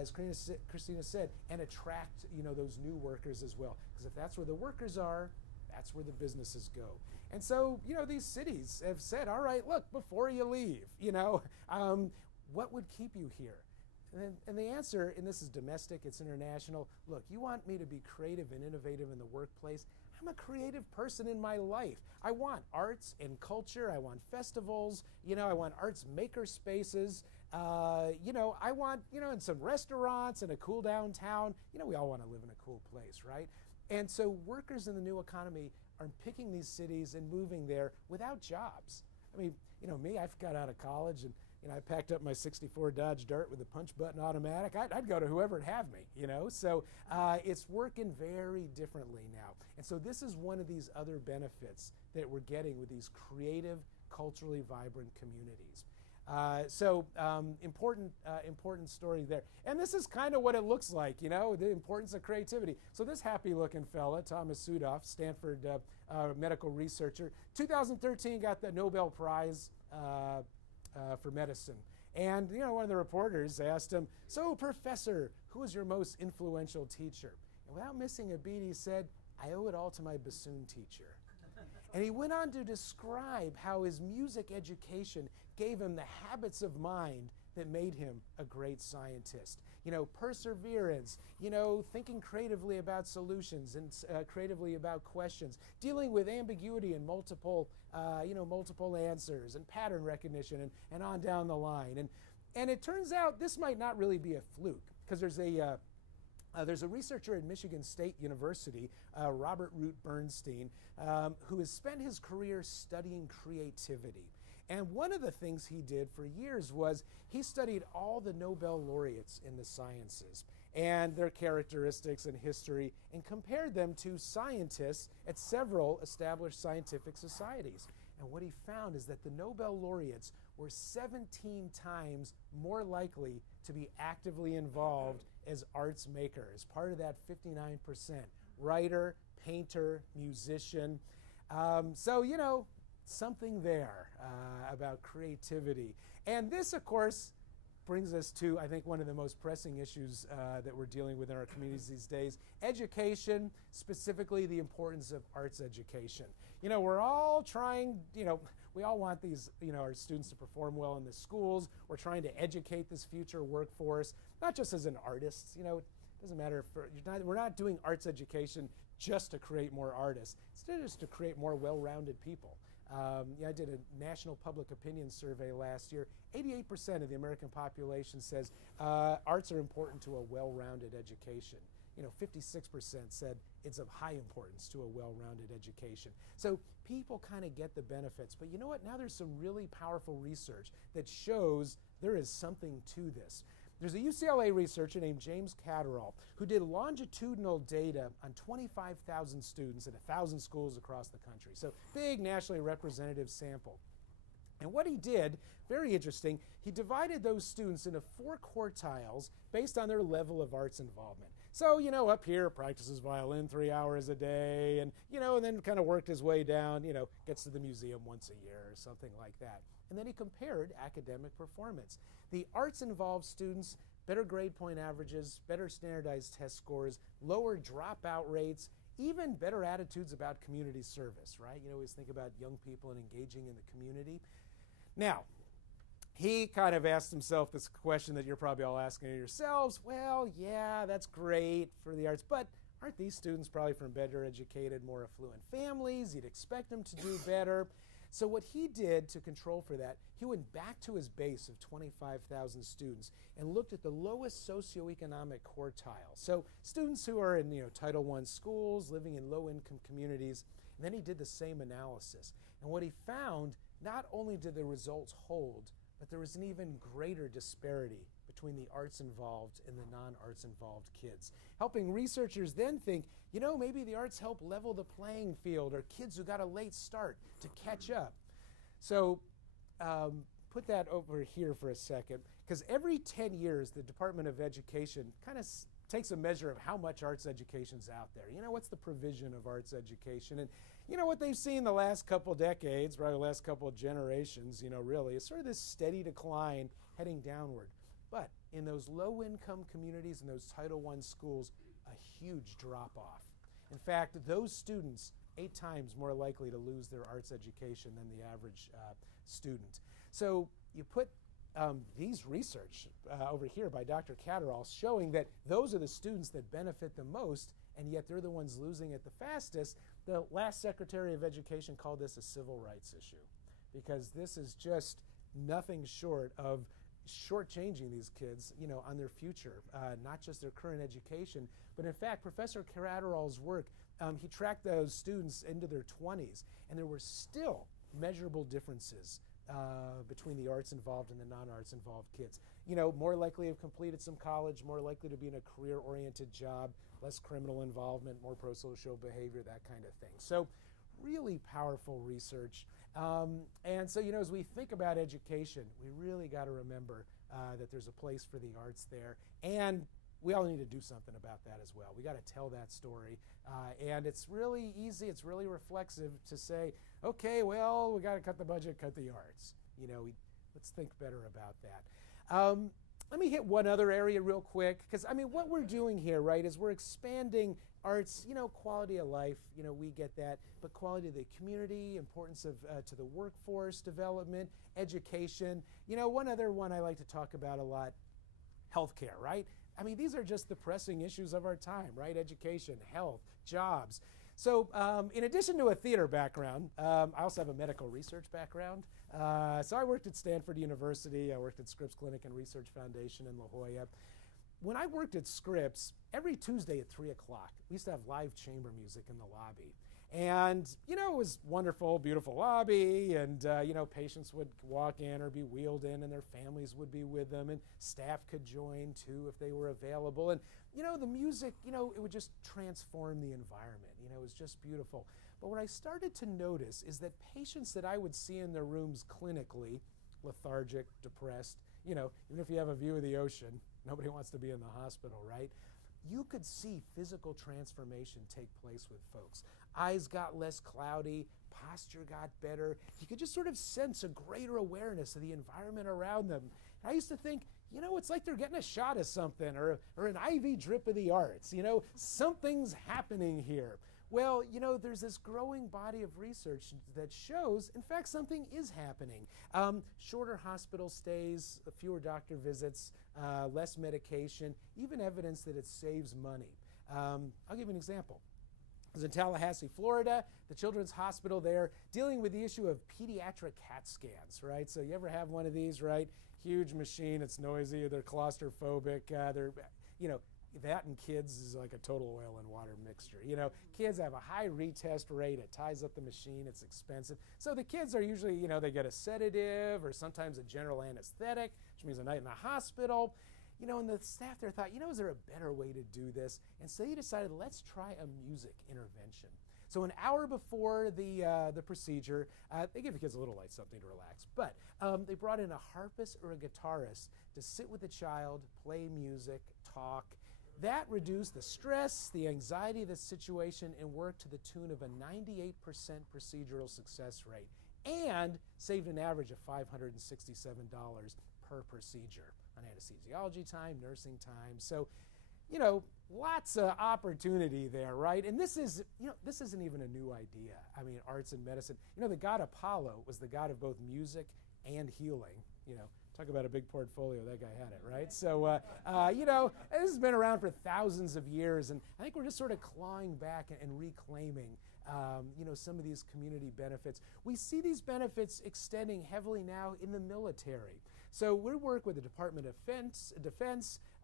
as Christina said, and attract, those new workers as well. Because if that's where the workers are, that's where the businesses go. And so, these cities have said, all right, look, before you leave, what would keep you here? And the answer, and this is domestic, it's international, look, you want me to be creative and innovative in the workplace? I'm a creative person in my life. I want arts and culture. I want festivals. I want arts maker spaces. I want, and some restaurants and a cool downtown. We all want to live in a cool place, right? And so workers in the new economy are picking these cities and moving there without jobs. I mean, me, I've got out of college and I packed up my '64 Dodge Dart with a punch button automatic. I'd go to whoever would have me, So it's working very differently now. And so this is one of these other benefits that we're getting with these creative, culturally vibrant communities. Important story there. And this is kind of what it looks like, the importance of creativity. So this happy-looking fella, Thomas Sudoff, Stanford medical researcher, 2013 got the Nobel Prize for medicine. And, one of the reporters asked him, "So, professor, who was your most influential teacher?" And without missing a beat, he said, "I owe it all to my bassoon teacher." And he went on to describe how his music education gave him the habits of mind that made him a great scientist. Perseverance, thinking creatively about solutions and creatively about questions, dealing with ambiguity and multiple answers and pattern recognition and on down the line. And it turns out this might not really be a fluke, because there's a researcher at Michigan State University, Robert Root Bernstein, who has spent his career studying creativity. And one of the things he did for years was he studied all the Nobel laureates in the sciences and their characteristics and history, and compared them to scientists at several established scientific societies. And what he found is that the Nobel laureates were 17 times more likely to be actively involved as arts makers, part of that 59%. Writer, painter, musician. Something there about creativity. And this, of course, brings us to, I think, one of the most pressing issues that we're dealing with in our communities these days: education, specifically the importance of arts education. We're all trying, we all want these, our students to perform well in the schools. We're trying to educate this future workforce, not just as an artist. It doesn't matter if we're not doing arts education just to create more artists. It's just to create more well-rounded people. I did a national public opinion survey last year. 88% of the American population says arts are important to a well-rounded education. 56% said it's of high importance to a well-rounded education. So people kind of get the benefits. But you know what? Now there's some really powerful research that shows there is something to this. There's a UCLA researcher named James Catterall who did longitudinal data on 25,000 students at 1,000 schools across the country. So big nationally representative sample. And what he did, very interesting, he divided those students into 4 quartiles based on their level of arts involvement. So, up here practices violin 3 hours a day and then kind of worked his way down, gets to the museum once a year or something like that. And then he compared academic performance. The arts-involved students, better grade point averages, better standardized test scores, lower dropout rates, even better attitudes about community service, right? You always think about young people and engaging in the community. Now, he kind of asked himself this question that you're probably all asking yourselves. Well, yeah, that's great for the arts, but aren't these students probably from better educated, more affluent families? You'd expect them to do better. So what he did to control for that, he went back to his base of 25,000 students and looked at the lowest socioeconomic quartile. So students who are in Title I schools, living in low-income communities, and then he did the same analysis. And what he found, not only did the results hold, but there was an even greater disparity between the arts involved and the non-arts involved kids, helping researchers then think, maybe the arts help level the playing field, or kids who got a late start to catch up. So put that over here for a second, because every 10 years the Department of Education kind of takes a measure of how much arts education's out there. What's the provision of arts education? And what they've seen the last couple decades, probably the last couple of generations, really, is sort of this steady decline heading downward. But in those low-income communities and those Title I schools, a huge drop-off. In fact, those students 8 times more likely to lose their arts education than the average student. So you put these research over here by Dr. Catterall showing that those are the students that benefit the most, and yet they're the ones losing it the fastest. The last Secretary of Education called this a civil rights issue, because this is just nothing short of shortchanging these kids, on their future, not just their current education, but in fact, Professor Catterall's work, he tracked those students into their 20s, and there were still measurable differences between the arts involved and the non-arts involved kids. You know, more likely to have completed some college, more likely to be in a career-oriented job, less criminal involvement, more pro-social behavior, that kind of thing. So really powerful research. And so, you know, as we think about education, we really got to remember that there's a place for the arts there. And we all need to do something about that as well. We got to tell that story. And it's really easy, it's really reflexive to say, okay, well, we got to cut the budget, cut the arts. You know, let's think better about that. Let me hit one other area real quick, because I mean, what we're doing here, right, is we're expanding arts, you know, quality of life, you know, we get that, but quality of the community, importance of to the workforce development, education. You know, one other one I like to talk about a lot, healthcare, right? I mean, these are just the pressing issues of our time, right? Education, health, jobs. So in addition to a theater background, I also have a medical research background. So I worked at Stanford University. I worked at Scripps Clinic and Research Foundation in La Jolla. When I worked at Scripps, every Tuesday at 3 o'clock, we used to have live chamber music in the lobby. And, you know, it was wonderful, beautiful lobby, and, you know, patients would walk in or be wheeled in, and their families would be with them, and staff could join, too, if they were available. And, you know, the music, you know, it would just transform the environment. You know, it was just beautiful. But what I started to notice is that patients that I would see in their rooms clinically, lethargic, depressed, you know, even if you have a view of the ocean, nobody wants to be in the hospital, right? You could see physical transformation take place with folks. Eyes got less cloudy, posture got better. You could just sort of sense a greater awareness of the environment around them. And I used to think, you know, it's like they're getting a shot of something or an IV drip of the arts. You know, something's happening here. Well, you know, there's this growing body of research that shows, in fact, something is happening. Shorter hospital stays, fewer doctor visits, less medication, even evidence that it saves money. I'll give you an example. I was in Tallahassee, Florida, the Children's Hospital there, dealing with the issue of pediatric CAT scans, right? So you ever have one of these, right? Huge machine, it's noisy, they're claustrophobic, they're, you know, that and kids is like a total oil and water mixture. You know, kids have a high retest rate, it ties up the machine, it's expensive. So the kids are usually, you know, they get a sedative or sometimes a general anesthetic, which means a night in the hospital. You know, and the staff there thought, you know, is there a better way to do this? And so they decided, let's try a music intervention. So an hour before the procedure, they give the kids a little light something to relax, but they brought in a harpist or a guitarist to sit with the child, play music, talk. That reduced the stress, the anxiety of the situation, and worked to the tune of a 98% procedural success rate and saved an average of $567 per procedure on anesthesiology time, nursing time. So, you know, lots of opportunity there, right? And this is, you know, this isn't even a new idea. I mean, arts and medicine. You know, the god Apollo was the god of both music and healing. You know, talk about a big portfolio. That guy had it, right? So, you know, this has been around for thousands of years, and I think we're just sort of clawing back and reclaiming, you know, some of these community benefits. We see these benefits extending heavily now in the military. So we work with the Department of Defense,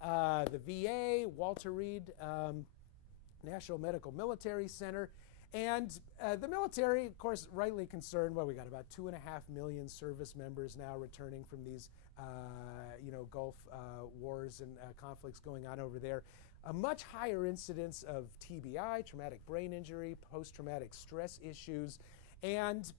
the VA, Walter Reed National Medical Military Center, and the military, of course, rightly concerned. Well, we got about 2.5 million service members now returning from these, you know, Gulf wars and conflicts going on over there. A much higher incidence of TBI, traumatic brain injury, post-traumatic stress issues, and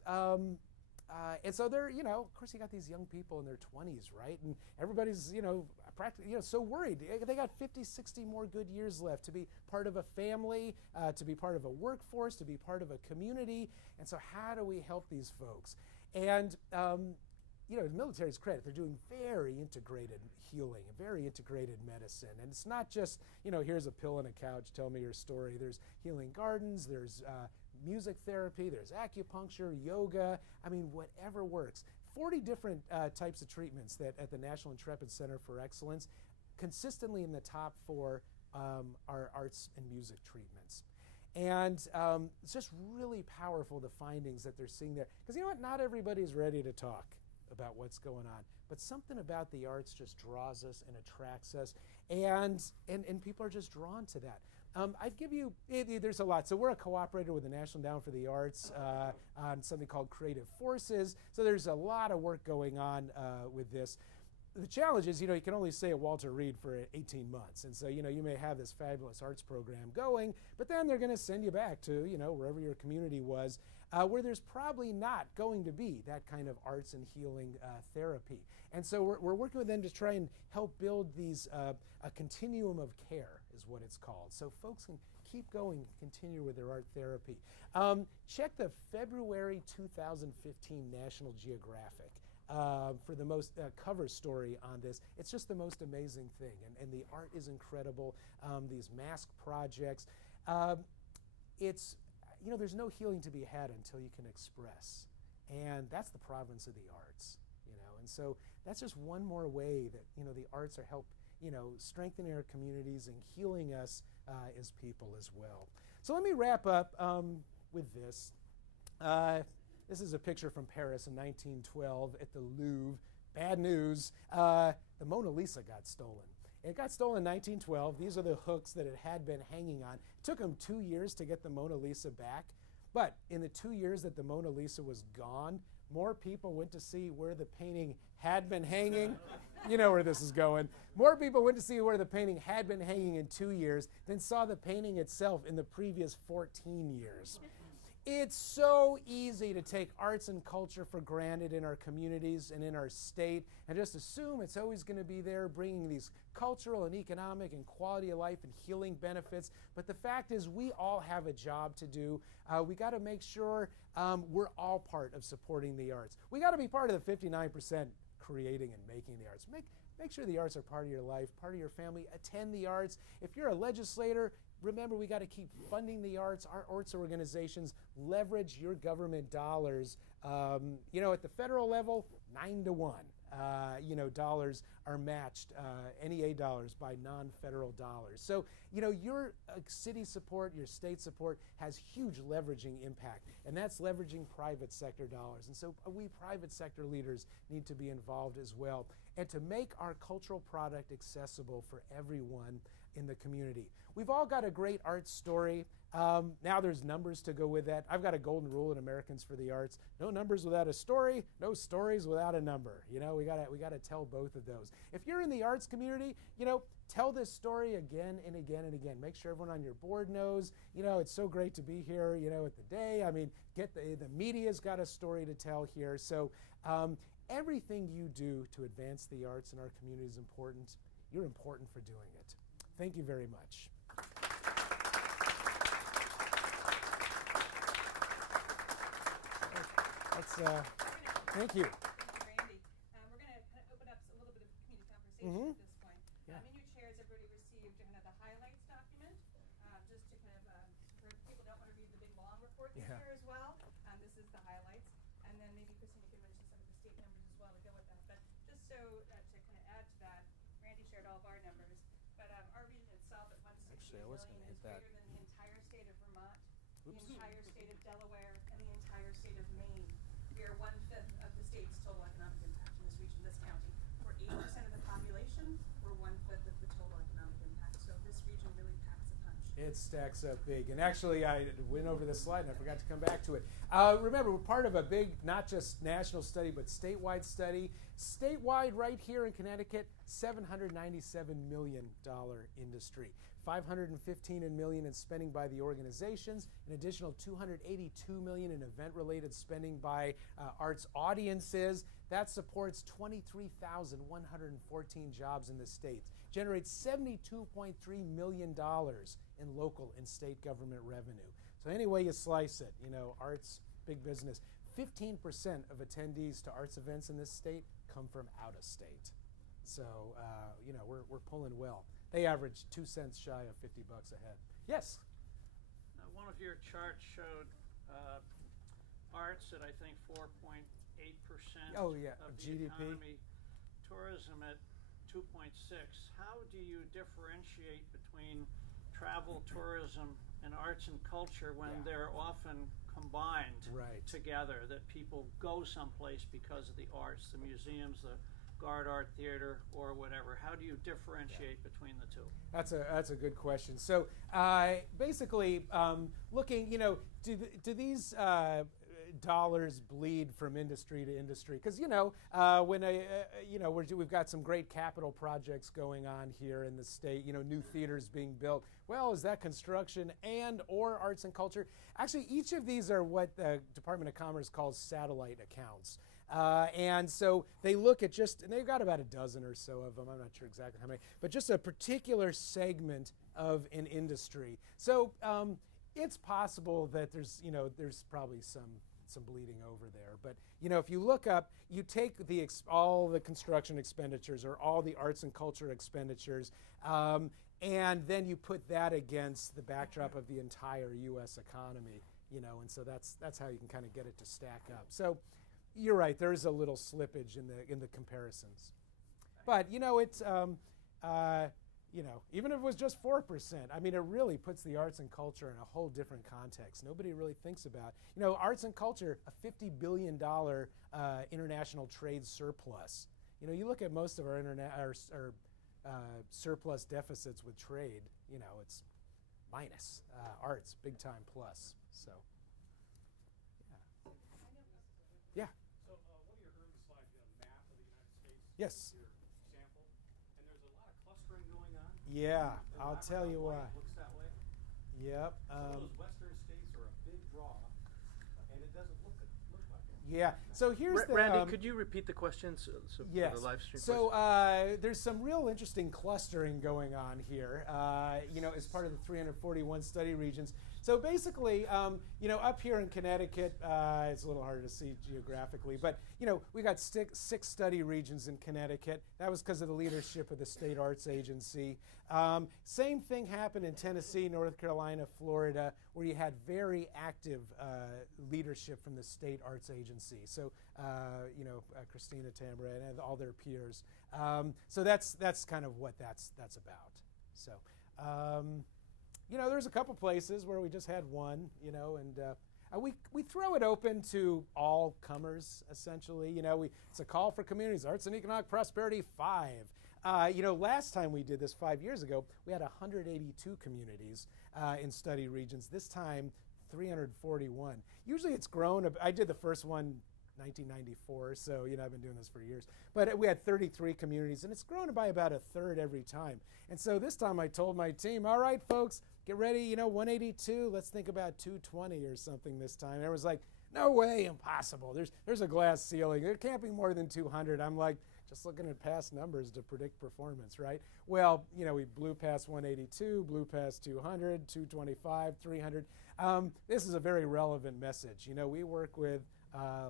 so they're, you know, of course, you got these young people in their 20s, right? And everybody's, you know, practically, you know, so worried. They got 50, 60 more good years left to be part of a family, to be part of a workforce, to be part of a community. And so how do we help these folks? And, you know, the military's credit, they're doing very integrated healing, very integrated medicine. And it's not just, you know, here's a pill and a couch, tell me your story. There's healing gardens, there's music therapy, there's acupuncture, yoga, I mean, whatever works. 40 different types of treatments that at the National Intrepid Center for Excellence, consistently in the top 4 are arts and music treatments. And it's just really powerful, the findings that they're seeing there. Because you know what, not everybody's ready to talk about what's going on, but something about the arts just draws us and attracts us, and people are just drawn to that. I'd give you, there's a lot. So we're a cooperator with the National Endowment for the Arts on something called Creative Forces. So there's a lot of work going on with this. The challenge is, you can only stay at Walter Reed for 18 months. And so, you may have this fabulous arts program going, but then they're going to send you back to, wherever your community was, where there's probably not going to be that kind of arts and healing therapy. And so we're working with them to try and help build these, a continuum of care is what it's called. So folks can keep going, continue with their art therapy. Check the February 2015 National Geographic. For the most cover story on this. It's just the most amazing thing, and the art is incredible. These mask projects, it's, there's no healing to be had until you can express, and that's the province of the arts, and so that's just one more way that the arts are strengthening our communities and healing us as people as well. So let me wrap up with this. This is a picture from Paris in 1912 at the Louvre. Bad news, the Mona Lisa got stolen. It got stolen in 1912. These are the hooks that it had been hanging on. It took them 2 years to get the Mona Lisa back. But in the 2 years that the Mona Lisa was gone, more people went to see where the painting had been hanging. You know where this is going. More people went to see where the painting had been hanging in 2 years than saw the painting itself in the previous 14 years. It's so easy to take arts and culture for granted in our communities and in our state and just assume it's always going to be there bringing these cultural and economic and quality of life and healing benefits. But the fact is we all have a job to do. We got to make sure we're all part of supporting the arts. We got to be part of the 59% creating and making the arts. Make sure the arts are part of your life, part of your family. Attend the arts. If you're a legislator, remember, we got to keep funding the arts. Our arts organizations leverage your government dollars. At the federal level, 9 to 1. Dollars are matched, NEA dollars, by non-federal dollars. So, your city support, your state support has huge leveraging impact, and that's leveraging private sector dollars. And so we private sector leaders need to be involved as well, and to make our cultural product accessible for everyone in the community. We've all got a great art story. Now there's numbers to go with that. I've got a golden rule in Americans for the Arts: no numbers without a story, no stories without a number. We gotta tell both of those. If you're in the arts community, tell this story again and again and again. Make sure everyone on your board knows. It's so great to be here. At the day. I mean, the media's got a story to tell here. So everything you do to advance the arts in our community is important. You're important for doing it. Thank you very much. Thank you. Thank you, Randy. We're going to kind of open up a little bit of community conversation at this point. Yeah. In your chairs, everybody received kind of the highlights document, just to kind of, for people who don't want to read the big long report this year as well. This is the highlights. And then maybe Christina could mention some of the state numbers as well to go with that. But just so to kind of add to that, Randy shared all of our numbers. But our region itself at 168 million is greater than the entire state of Vermont, the entire state of Delaware, and the entire state of Maine. We are 1/5 of the state's total economic impact in this region, this county. We're 8% of the population. We're 1/5 of the total economic impact. So this region really packs a punch. It stacks up big. And actually, I went over this slide and I forgot to come back to it. Remember, we're part of a big, not just national study, but statewide study. Statewide, right here in Connecticut, $797 million industry. $515 million in spending by the organizations, an additional $282 million in event-related spending by arts audiences. That supports 23,114 jobs in the state. Generates $72.3 million in local and state government revenue. So any way you slice it, arts, big business. 15% of attendees to arts events in this state come from out of state. So, we're pulling well. They average 2 cents shy of $50 a head. Yes? Now, one of your charts showed arts at, I think, 4.8% of the GDP. Economy. Tourism at 2.6. How do you differentiate between travel, tourism, and arts and culture when they're often combined together, that people go someplace because of the arts, the museums, the avant-garde art theater or whatever? How do you differentiate between the two? That's a good question. So basically, looking, do these dollars bleed from industry to industry? Because when we've got some great capital projects going on here in the state. New theaters being built. Well, is that construction and or arts and culture? Actually, each of these are what the Department of Commerce calls satellite accounts. And so they look at and they've got about a dozen or so of them, I'm not sure exactly how many, but just a particular segment of an industry. So it's possible that there's probably some bleeding over there. But, if you look up, you take all the construction expenditures or all the arts and culture expenditures, and then you put that against the backdrop of the entire U.S. economy, and so that's how you can kind of get it to stack up. So you're right, there is a little slippage in the comparisons. But, it's, even if it was just 4%, I mean, it really puts the arts and culture in a whole different context. Nobody really thinks about, arts and culture, a $50 billion international trade surplus. You look at most of our surplus deficits with trade, it's minus. Arts, big time plus. So, yeah. So one of your early slides, you had a map of the United States. Yes. Your sample, and there's a lot of clustering going on. Yeah, I'll tell you why. Looks that way. Yep. Some of those western states are a big draw, and it doesn't look like it. Yeah. So here's Randy, could you repeat the questions for yes. the live stream? So there's some real interesting clustering going on here, as part of the 341 study regions. So basically, up here in Connecticut, it's a little harder to see geographically, but, we got six study regions in Connecticut. That was because of the leadership of the State Arts Agency. Same thing happened in Tennessee, North Carolina, Florida, where you had very active leadership from the State Arts Agency. So, Christina Tamara and all their peers. So that's kind of what that's about. So, there's a couple places where we just had one, and we throw it open to all comers, essentially. It's a call for communities, arts and economic prosperity 5. Last time we did this 5 years ago, we had 182 communities in study regions. This time, 341. Usually it's grown. I did the first one 1994, so I've been doing this for years. But we had 33 communities, and it's grown by about a third every time. And so this time I told my team, all right, folks, get ready, 182, let's think about 220 or something this time. And everyone's like, no way, impossible. There's a glass ceiling. There can't be more than 200. I'm like, just looking at past numbers to predict performance, right? Well, we blew past 182, blew past 200, 225, 300. This is a very relevant message. We work with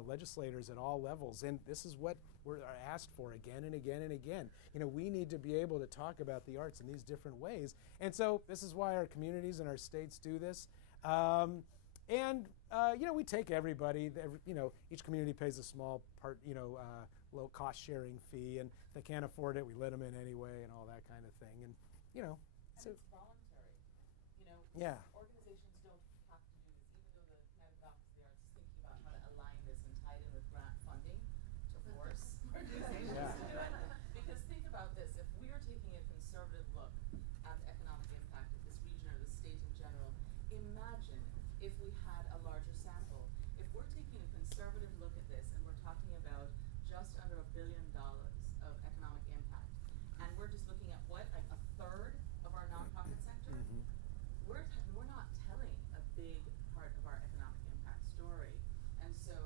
legislators at all levels, and this is what we're asked for again and again and again. We need to be able to talk about the arts in these different ways, and so this is why our communities and our states do this. We take everybody. Each community pays a small part, low cost sharing fee, and if they can't afford it, we let them in anyway, and all that kind of thing. And so it's voluntary. Yeah. Organizations don't have to do this, even though the Connecticut Office of the Arts is thinking about how to align this and tie it in with grant funding to force organizations to do it. Because think about this: if we are taking a conservative look at the economic impact of this region or the state in general, imagine if we had a larger sample. If we're taking a conservative look at this and we're talking about just under $1 billion of economic impact, and we're just looking at what, like a third of our nonprofit sector, we're not telling a big part of our economic impact story. And so,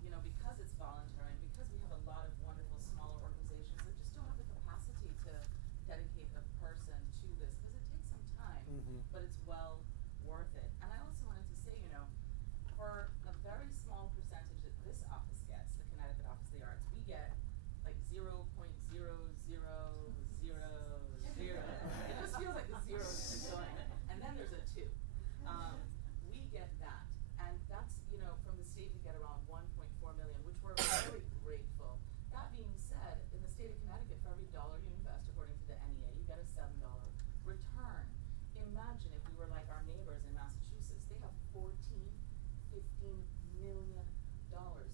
because it's voluntary, and because we have a lot of wonderful smaller organizations that just don't have the capacity to dedicate a person to this, because it takes some time, but it's well worth it. And I also wanted to say, for a very small percentage that this office gets, the Connecticut Office of the Arts, we get like 0.0000. It just feels like the zeros keep going. And then there's a 2. We get that. And that's, from the state we get around 1.4 million, which we're very grateful. That being said, in the state of Connecticut, for every dollar you invest, according to the NEA, you get a $7 return. Imagine if we were like our neighbors in Massachusetts. They have $14, $15 million.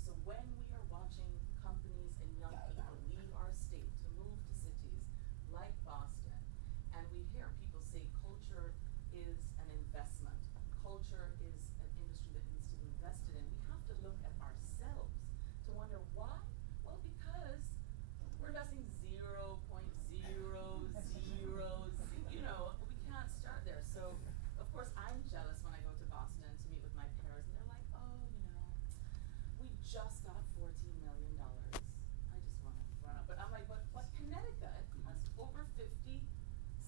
So when we are watching companies and young people leave our state just got $14 million. I just want to run up, but I'm like, but Connecticut has over 57%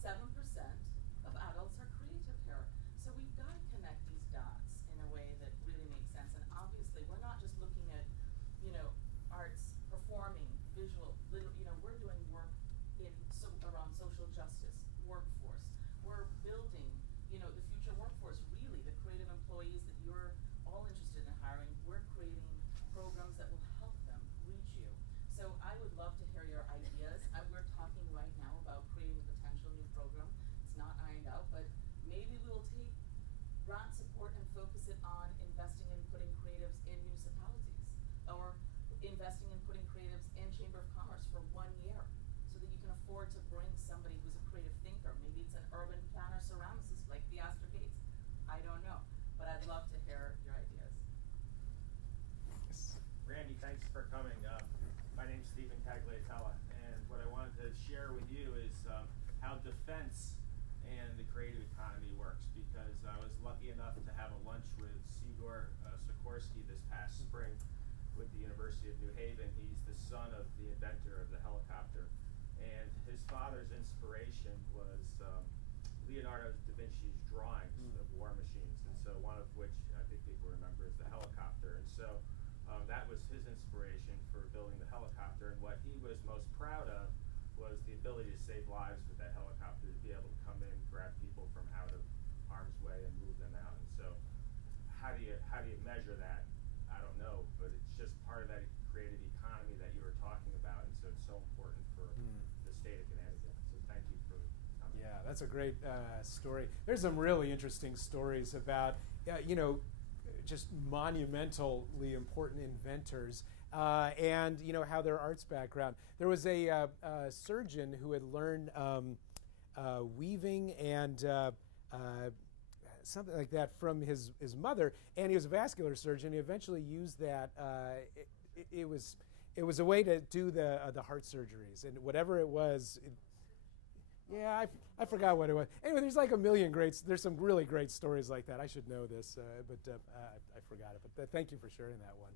of adults are creative here. So we've got to connect these dots in a way that really makes sense. And obviously, we're not just looking at, arts, performing, visual, we're doing work around social justice, workforce. We're building, the future workforce, really, the creative employees that you're all interested in hiring. We're creating programs that will help them reach you. So I would love to hear your ideas. We're talking right now about creating a potential new program. It's not ironed out, but maybe we'll take grant support and focus it on investing in putting creatives in municipalities, or investing in putting creatives in Chamber of Commerce for 1 year, so that you can afford to bring somebody who's a creative thinker. Maybe it's an urban planner ceramicist like the Astor Gates. I don't know, but I'd love to hear your ideas. Randy, thanks for coming. My name's Stephen Tagliatella, and what I wanted to share with you is how defense and the creative economy works, because I was lucky enough to have a lunch with Sigor Sikorsky this past spring with the University of New Haven. He's the son of the inventor of the helicopter, and his father's inspiration was Leonardo da Vinci's drawings of war machines, and so one of which I think people remember is the helicopter. And so that was his inspiration for building the helicopter, and what he was most proud of was the ability to save lives with that helicopter, to be able to come in, grab people from out of harm's way and move them out. And so how do you measure that? I don't know, but it's just part of that creative economy that you were talking about, and so it's so important for the state of Connecticut. So thank you for coming. Yeah, that's a great story. There's some really interesting stories about, just monumentally important inventors, and how their arts background. There was a surgeon who had learned weaving and something like that from his mother, and he was a vascular surgeon. He eventually used that. It was a way to do the heart surgeries, and whatever it was. I forgot what it was. Anyway, there's like there's some really great stories like that. I should know this, but I forgot it. But thank you for sharing that one.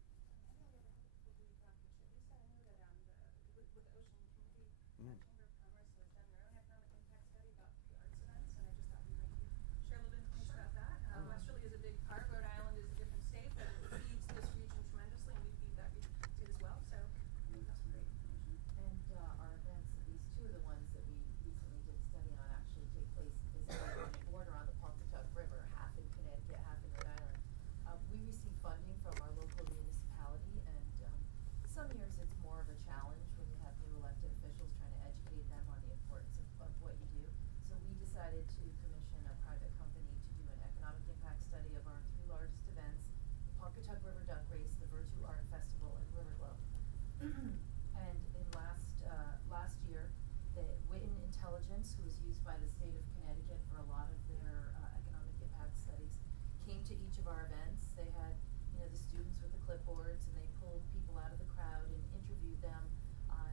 Who was used by the state of Connecticut for a lot of their economic impact studies, came to each of our events. They had, the students with the clipboards, and they pulled people out of the crowd and interviewed them on,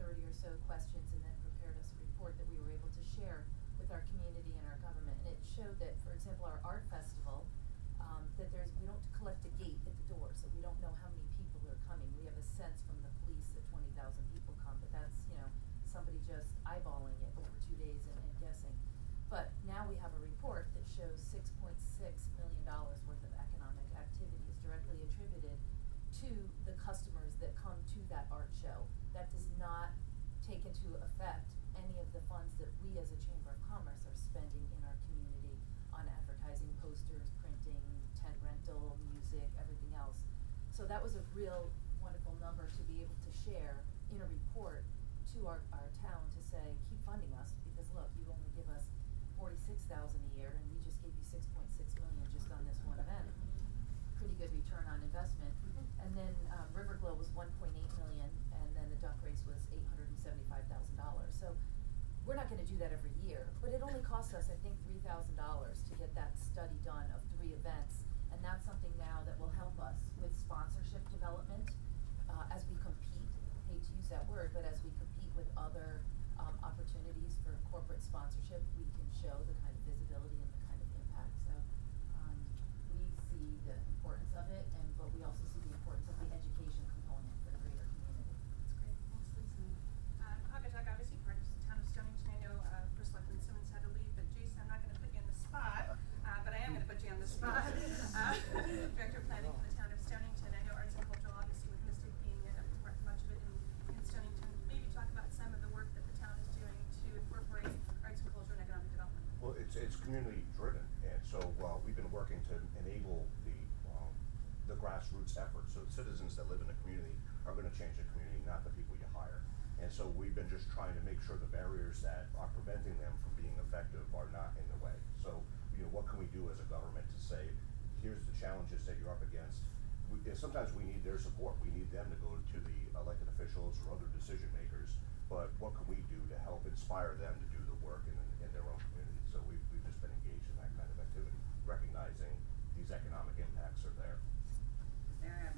30 or so questions, and then prepared us a report that we were able to share with our community and our government. And it showed that, for example, our art festival, that we don't collect a gate at the door, so we don't know how many people are coming. We have a sense from the police that 20,000 people come, but that's, somebody just eyeballing it over 2 days and guessing. But now we have a report that shows $6.6 million worth of economic activity is directly attributed to the customers that come to that art show. That does not take into effect any of the funds that we as a Chamber of Commerce are spending in our community on advertising, posters, printing, tent rental, music, everything else. So that was a real wonderful number to be able to share in a report to our town, to say, keep funding us, because look, you only give us $46,000 a year, and we just gave you $6.6 million just on this one event. Pretty good return on investment. And then Riverglow was $1.8 million, and then the duck race was $875,000. So we're not going to do that every year, but it only cost us, I think, $3,000 to get that study done of 3 events, and that's something now that will help us with sponsorship development as we compete. Hate to use that word, but as we compete with other opportunities for corporate sponsorship, we can show the kind of visibility and the kind of impact. So we see the importance of it, but we also see the importance of the community driven, and so we've been working to enable the grassroots effort. So the citizens that live in the community are going to change the community, not the people you hire. And so we've been just trying to make sure the barriers that are preventing them from being effective are not in the way. So, what can we do as a government to say, here's the challenges that you're up against. Sometimes we need their support. We need them to go to the elected officials or other decision makers, but what can we do to help inspire them to do the work in their own community? So we've just been engaged in that kind of activity, recognizing these economic impacts are there. Is there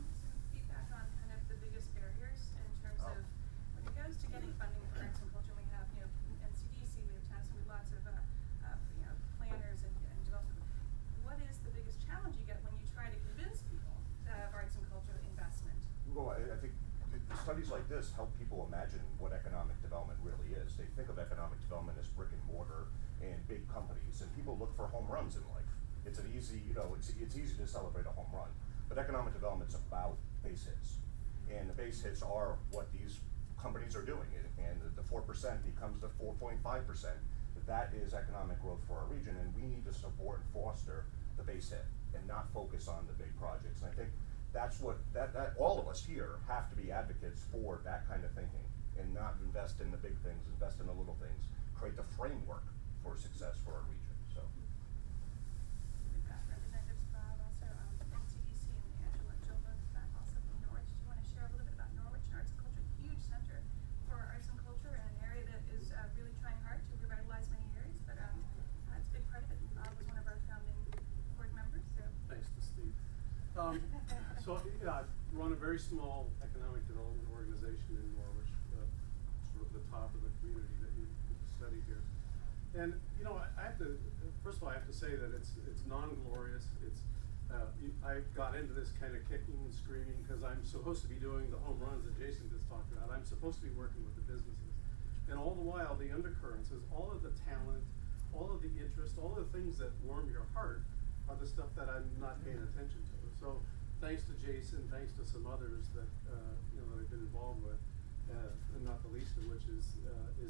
feedback on kind of the biggest barriers in terms of when it goes to getting funding for arts and culture? We have, NCDC, we have TANF, we have lots of, planners and developers. What is the biggest challenge you get when you try to convince people of arts and culture investment? Well, I think studies like this help people imagine what economic development really is. They think of economic development as brick and mortar and big companies, and people look for home runs in life. It's an easy, it's easy to celebrate a home run, but economic development's about base hits, and the base hits are what these companies are doing, and the 4% becomes the 4.5%. That is economic growth for our region, and we need to support and foster the base hit and not focus on the big projects. And I think that's what that all of us here have to be advocates for that kind of thinking, and not invest in the big things, invest in the little things, create the framework for success for our region. So. We've got Representatives Bob also, NCDC, and Angela Gilbert back also from Norwich. Do you want to share a little bit about Norwich and arts and culture? Huge center for arts and culture, and an area that is really trying hard to revitalize many areas, but it's a big part of it. Bob was one of our founding board members. So. Thanks to Steve. I run a very small economic development organization in Norwich, sort of the top of the community that you study here. And I have to, first of all, I have to say that it's non-glorious. I got into this kind of kicking and screaming because I'm supposed to be doing the home runs that Jason just talked about. I'm supposed to be working with the businesses. And all the while, the undercurrents is all of the talent, all of the interest, all of the things that warm your heart are the stuff that I'm not paying attention to. So thanks to Jason, thanks to some others that that I've been involved with, and not the least of which is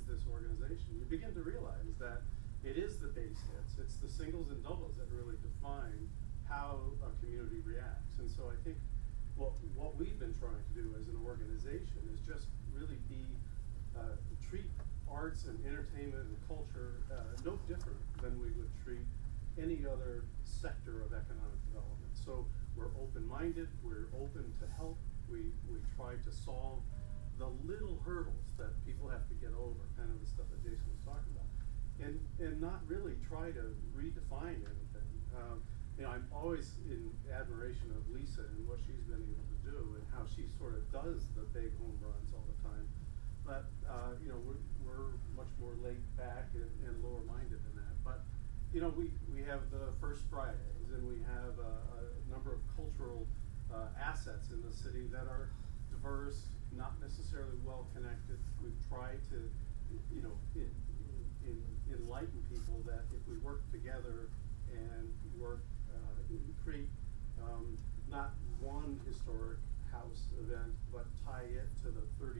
this organization, you begin to realize that it is the base hits, it's the singles and doubles that really define how a community reacts. And so I think what we've been trying to do as an organization is just really treat arts and entertainment and culture no different than we would treat any other sector of economic development. So we're open-minded, we're open to help, we try to solve the little hurdles that people have to get over, kind of the stuff that Jason was talking about, and not really try to redefine anything. I'm always in admiration of Lisa and what she's been able to do and how she sort of does the big home runs all the time. But we're much more laid back and lower minded than that. But we have the First Fridays, and we have a number of cultural assets in the city that are diverse, not necessarily well connected. We've tried to enlighten people that if we work together and create not one historic house event, but tie it to the 34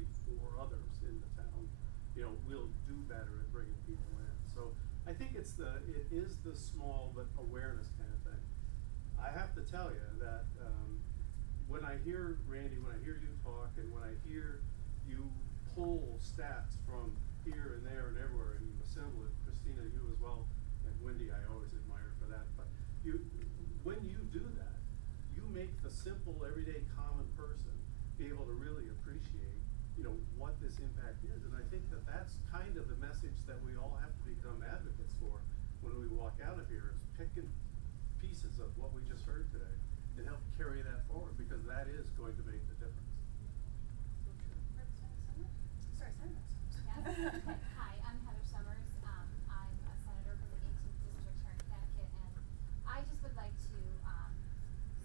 others in the town, we'll do better at bringing people in. So I think it is the small but awareness kind of thing. I have to tell you that when I hear Randy, when I hear you talk, and when I hear you pull stats from here and there and everywhere, and you assemble it, Christina, you as well, and Wendy, I always admire for that. But when you do that, you make the simple, everyday, common person be able to really appreciate, what this impact is. And I think that that's kind of the message that we all have to become advocates for when we walk out of here, is picking pieces of what we just heard today and help carry that forward, because that is going to make the difference. Representative Summers. Yes. Hi, I'm Heather Summers. I'm a senator from the 18th district here in Connecticut, and I just would like to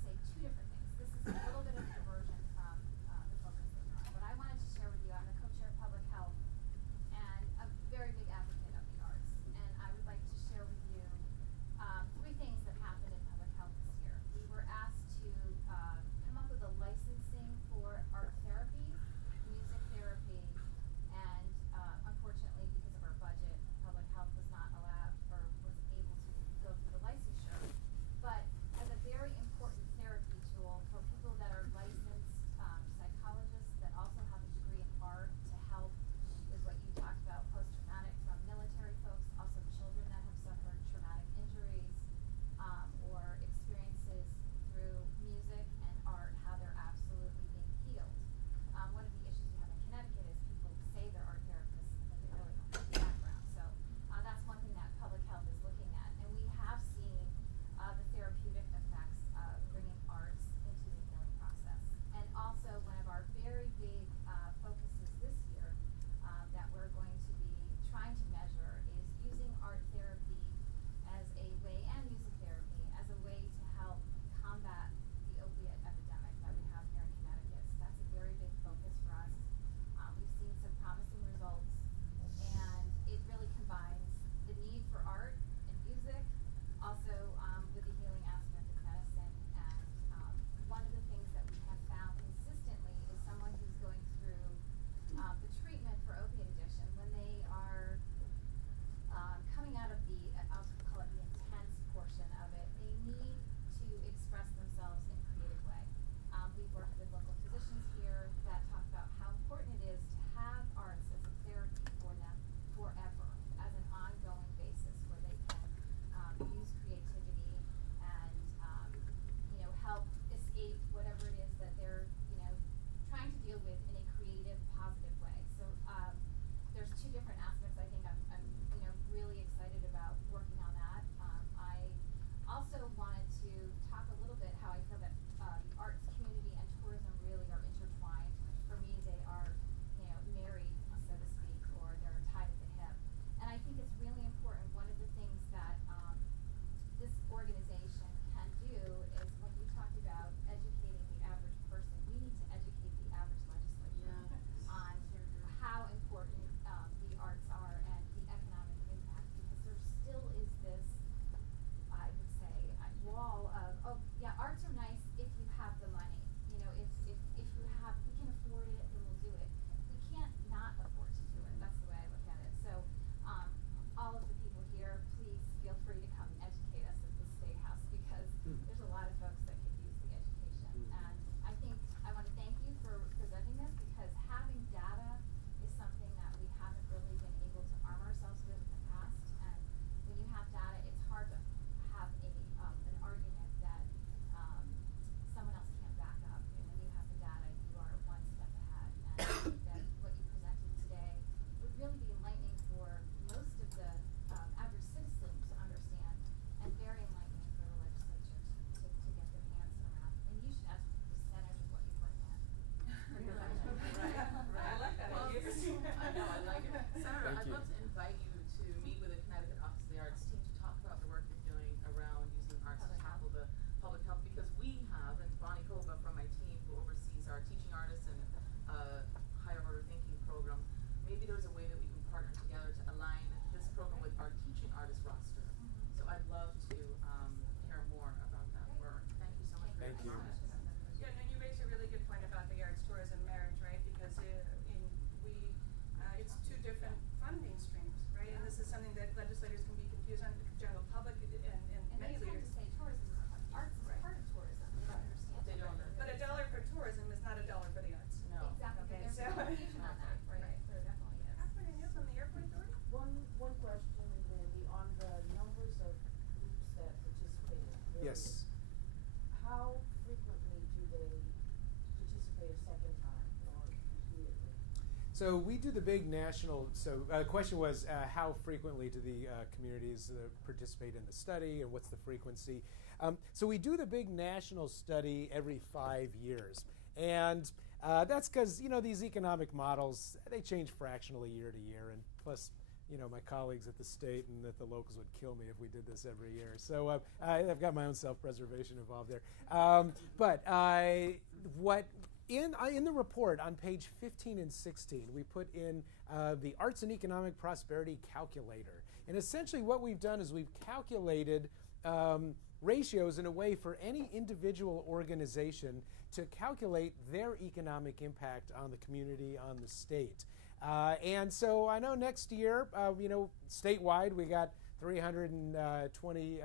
say two different things. This is a little bit of a diversion from the focus that you're on. What I wanted to share with you, I'm the co-chair of public health and a very big advocate of the arts, and I would like to share with you three things that happened in public health this year. We were asked to come up with a licensing different funding streams, right? And this is something that legislators can be confused on, the general public and And many it's hard leaders. to say tourism is arts is Right. part of tourism. They don't understand. They don't that. But a dollar for tourism is not a dollar for the arts. No. Exactly. Okay, There's so- confusion on that, right? There definitely is. Catherine and you from the airport authority? One question, Randy, on the numbers of groups that participated. Yes. How frequently do they participate a second time or repeatedly? So we do the big national. So question was how frequently do the communities participate in the study, and what's the frequency? So we do the big national study every 5 years, and that's because these economic models, they change fractionally year to year, and plus my colleagues at the state and at the locals would kill me if we did this every year. So I've got my own self-preservation involved there. But what in the report on page 15 and 16, we put in the Arts and Economic Prosperity Calculator. And essentially what we've done is we've calculated ratios in a way for any individual organization to calculate their economic impact on the community, on the state. And so I know next year, statewide, we got 320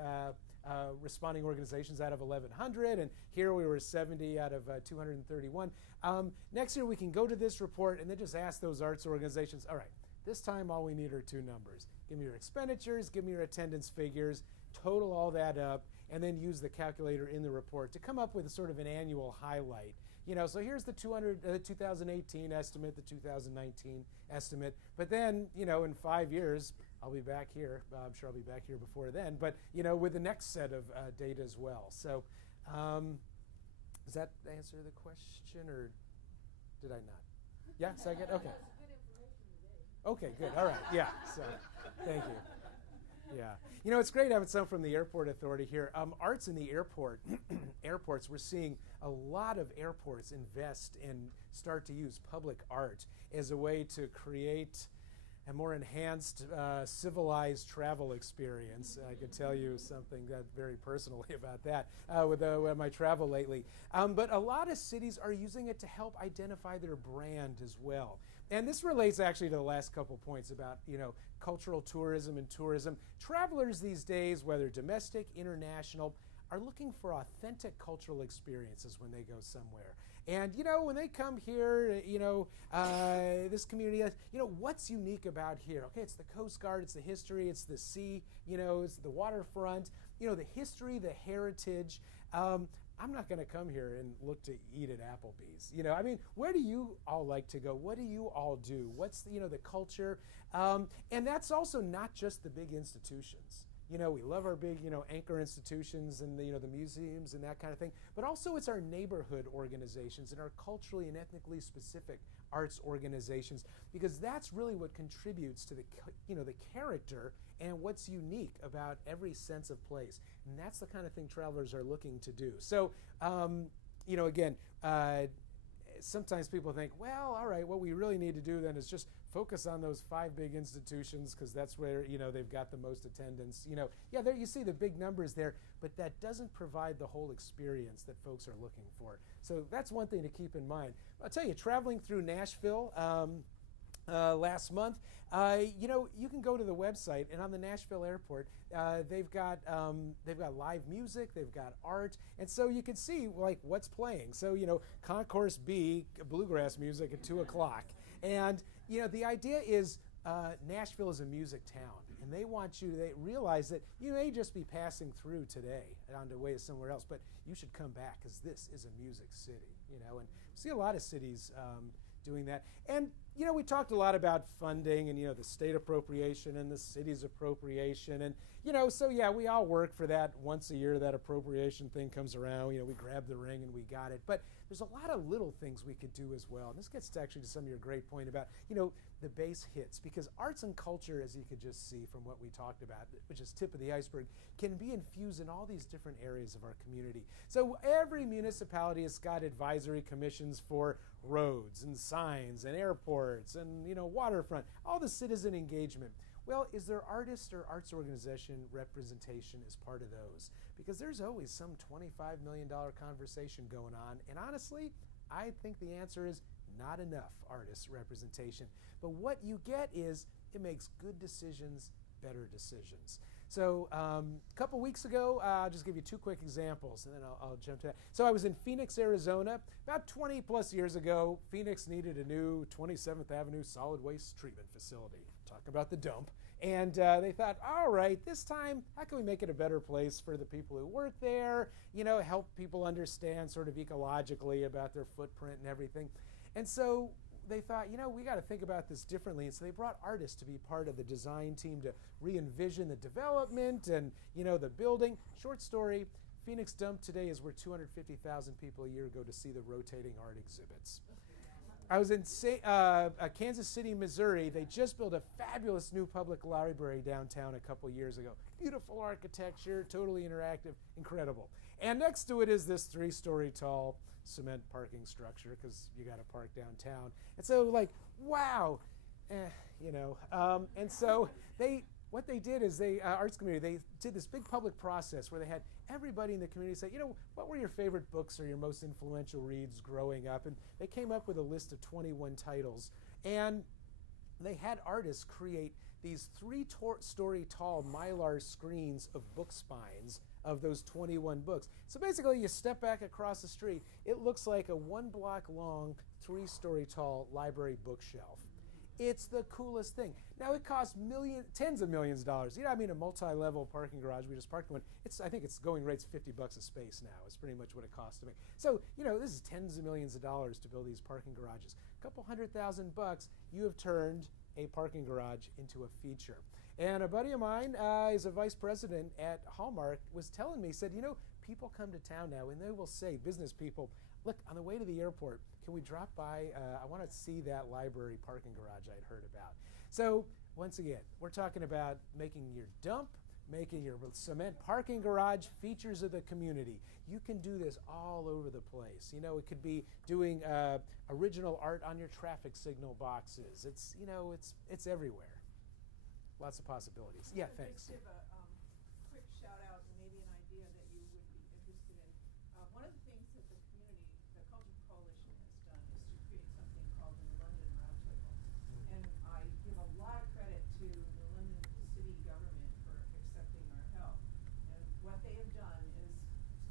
responding organizations out of 1,100, and here we were 70 out of 231. Next year we can go to this report and then just ask those arts organizations, all right, this time all we need are two numbers. Give me your expenditures, give me your attendance figures, total all that up, and then use the calculator in the report to come up with sort of an annual highlight. So here's the 2018 estimate, the 2019 estimate, but then, in 5 years, I'll be back here. I'm sure I'll be back here before then, but, with the next set of data as well. So does that answer the question, or did I not? Yeah, second? Okay. Okay, good. All right. Yeah, so thank you. Yeah. It's great having some from the airport authority here. Arts in the airports, we're seeing a lot of airports invest and start to use public art as a way to create a more enhanced, civilized travel experience. I could tell you something very personally about that with my travel lately. But a lot of cities are using it to help identify their brand as well. And this relates actually to the last couple points about, cultural tourism and tourism. Travelers these days, whether domestic, international, are looking for authentic cultural experiences when they go somewhere. And, when they come here, this community, what's unique about here? Okay, it's the Coast Guard, it's the history, it's the sea, it's the waterfront, the history, the heritage. I'm not going to come here and look to eat at Applebee's. Where do you all like to go? What do you all do? What's, the culture? And that's also not just the big institutions. We love our big, anchor institutions and the museums and that kind of thing, but also it's our neighborhood organizations and our culturally and ethnically specific arts organizations, because that's really what contributes to the character and what's unique about every sense of place. And that's the kind of thing travelers are looking to do. So, again, sometimes people think, well, all right, what we really need to do then is just focus on those 5 big institutions because that's where, they've got the most attendance. There you see the big numbers there, but that doesn't provide the whole experience that folks are looking for. So that's one thing to keep in mind. I'll tell you, traveling through Nashville last month, you can go to the website, and on the Nashville airport, they've got live music, they've got art, and so you can see what's playing. So Concourse B, bluegrass music at 2 o'clock, and the idea is Nashville is a music town, and they want you to realize that you may just be passing through today on the way to somewhere else, but you should come back because this is a music city. And we see a lot of cities doing that. And we talked a lot about funding and the state appropriation and the city's appropriation, and so yeah, we all work for that. Once a year that appropriation thing comes around, we grab the ring and we got it. But there's a lot of little things we could do as well. And this gets actually to some of your great point about the base hits, because arts and culture, as you could just see from what we talked about, which is tip of the iceberg, can be infused in all these different areas of our community. So every municipality has got advisory commissions for roads and signs and airports and waterfront, all the citizen engagement. Well, is there artist or arts organization representation as part of those? Because there's always some $25 million conversation going on, and honestly, I think the answer is not enough artist representation. But what you get is it makes good decisions better decisions. So a couple weeks ago, I'll just give you two quick examples, and then I'll jump to that. So I was in Phoenix, Arizona. About 20 plus years ago, Phoenix needed a new 27th Avenue solid waste treatment facility. Talking about the dump. And they thought, all right, this time, how can we make it a better place for the people who work there, help people understand sort of ecologically about their footprint and everything. And so they thought, we got to think about this differently. And so they brought artists to be part of the design team to re-envision the development and, the building. Short story, Phoenix Dump today is where 250,000 people a year go to see the rotating art exhibits. I was in Kansas City, Missouri. They just built a fabulous new public library downtown a couple years ago. Beautiful architecture, totally interactive, incredible. And next to it is this 3-story tall cement parking structure because you got to park downtown. And so wow, and so what they did is arts community, they did this big public process where they had everybody in the community say, what were your favorite books or your most influential reads growing up? And they came up with a list of 21 titles. And they had artists create these 3-story tall Mylar screens of book spines of those 21 books. So basically, you step back across the street, it looks like a 1-block long, 3-story tall library bookshelf. It's the coolest thing. Now, it costs tens of millions of dollars. A multi-level parking garage. We just parked one. I think its going rate's $50 a space now. It's pretty much what it costs to make. So, this is tens of millions of dollars to build these parking garages. A couple $100,000, you have turned a parking garage into a feature. And a buddy of mine is a vice president at Hallmark, was telling me, said, people come to town now and they will say, business people, look, on the way to the airport, can we drop by? I want to see that library parking garage I'd heard about. So once again, we're talking about making your dump, making your cement parking garage features of the community. You can do this all over the place. It could be doing original art on your traffic signal boxes. It's everywhere. Lots of possibilities. Yeah, thanks. Give a quick shout out and maybe an idea that you would be interested in. One of the things that the Cultural Coalition has done is to create something called the London Roundtable. And I give a lot of credit to the London city government for accepting our help. And what they have done is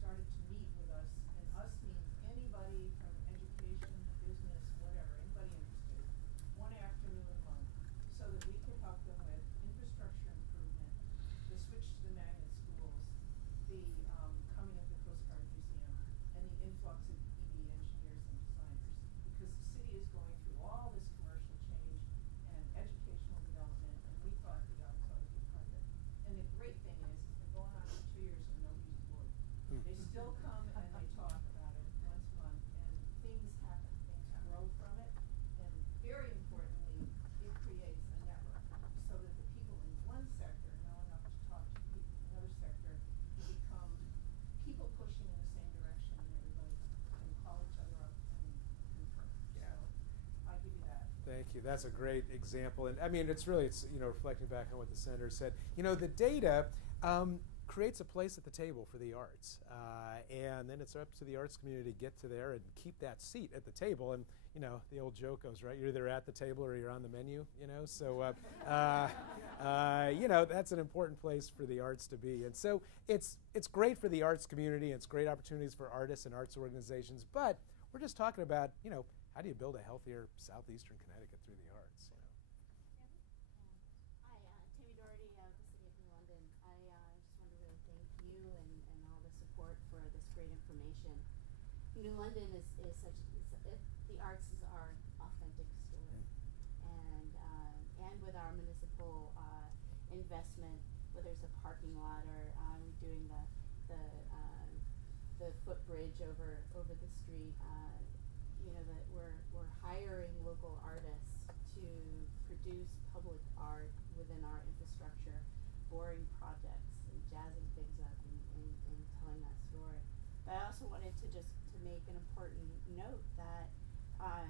started to meet with us, and us means anybody from education, business, whatever, anybody interested, one afternoon a month, so that we could help them with infrastructure improvement, the switch to the magnet schools, the coming of the Coast Guard Museum, and the influx of ED engineers and designers. Because the city is going through all this commercial change and educational development, and we thought the arts ought to be part of it. And the great thing is, it's been going on for 2 years and nobody's bored. They still come and they talk about it once a month, and things happen, things grow from it, and very importantly, it creates a network so that the people in one sector know enough to talk to people in another sector to become people pushing in the same direction, and everybody can call each other up and confer. Yeah. So I give you that. Thank you. That's a great example. And it's reflecting back on what the senator said. The data creates a place at the table for the arts. And then it's up to the arts community to get to there and keep that seat at the table. And, the old joke goes, right? You're either at the table or you're on the menu, So, that's an important place for the arts to be. And so it's great for the arts community. It's great opportunities for artists and arts organizations. But we're just talking about, how do you build a healthier southeastern Connecticut through the arts? Hi, Tammy Doherty of the City of New London. I just want to really thank you and all the support for this great information. New London is such, the arts is our authentic story. And with our municipal investment, whether it's a parking lot or doing the footbridge over the street, that we're hiring local artists to produce public art within our infrastructure, boring projects and jazzing things up and telling that story. But I also wanted to just to make an important note that I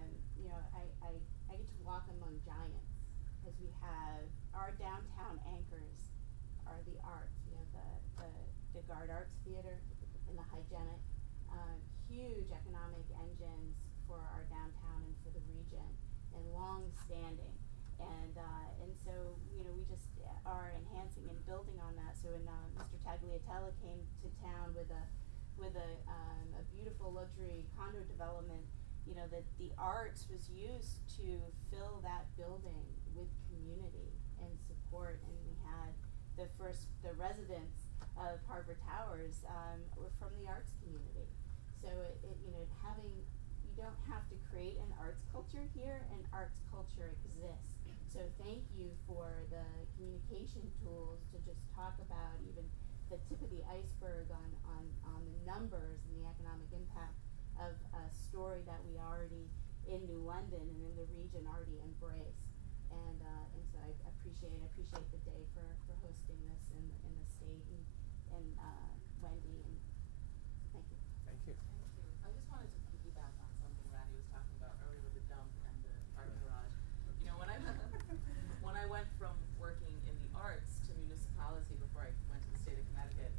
get to walk among giants, because we have our downtown anchors are the arts. We have the Gard Arts Theater and the Hygienic, huge economic engines for our downtown and for the region and long-standing. And so, you know, we just are enhancing and building on that. So when Mr. Tagliatella came to town with a beautiful luxury condo development, you know, that the arts was used to fill that building with community and support. And we had the residents of Harbor Towers were from the arts community. So you know, you don't have to create an arts culture here, an arts culture exists. So thank you for the communication tools to just talk about even the tip of the iceberg on the numbers and the economic impact of a story that we already in New London and in the region already embrace. And so I appreciate the day for hosting this in the state and Wendy, and thank you. Thank you. Thank you. I just wanted to piggyback on something Randy was talking about earlier with the dump and the art garage. You know, when I went from working in the arts to municipality before I went to the state of Connecticut,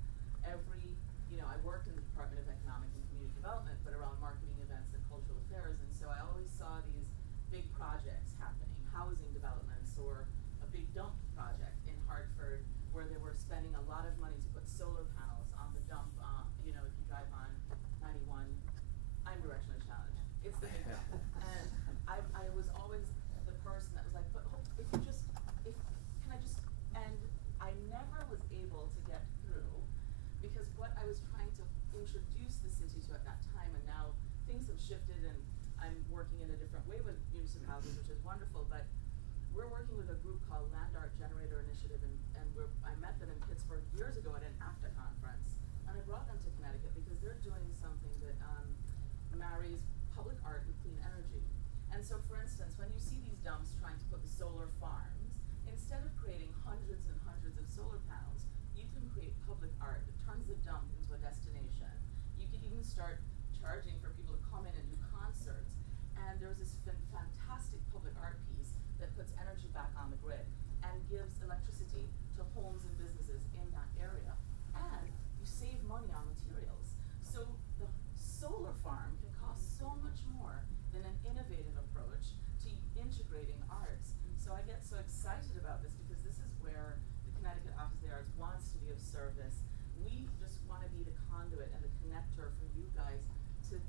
I worked in the Department of Economic and Community Development, but around marketing events and cultural affairs, and so I always saw these big projects happening, housing developments or a big dump project in Hartford where they were spending a lot of money to put solar panels on the dump. If you drive on 91, I'm directionally challenged. It's the big dump. And I was always the person that was like, but and I never was able to get through because what I was trying to introduce the city to at that time, and now things have shifted and I'm working in a different way with municipalities, which is wonderful, but we're working with a group called Land Art Generator Initiative, and I met them in Pittsburgh years ago at an AFTA conference, and I brought them to Connecticut because they're doing something that marries public art with clean energy. And so, for instance, when you see these dumps trying to put the solar farms, instead of creating hundreds and hundreds of solar panels, you can create public art that turns the dump into a destination. You can even start charging for people to come in and do concerts. And there's this fantastic public art piece that puts energy back on the grid and gives electricity to homes and businesses in that area. And you save money on materials. So the solar farm can cost so much more than an innovative approach to integrating arts. So I get so excited about this because this is where the Connecticut Office of the Arts wants to be of service. We just want to be the conduit and the connector for you guys to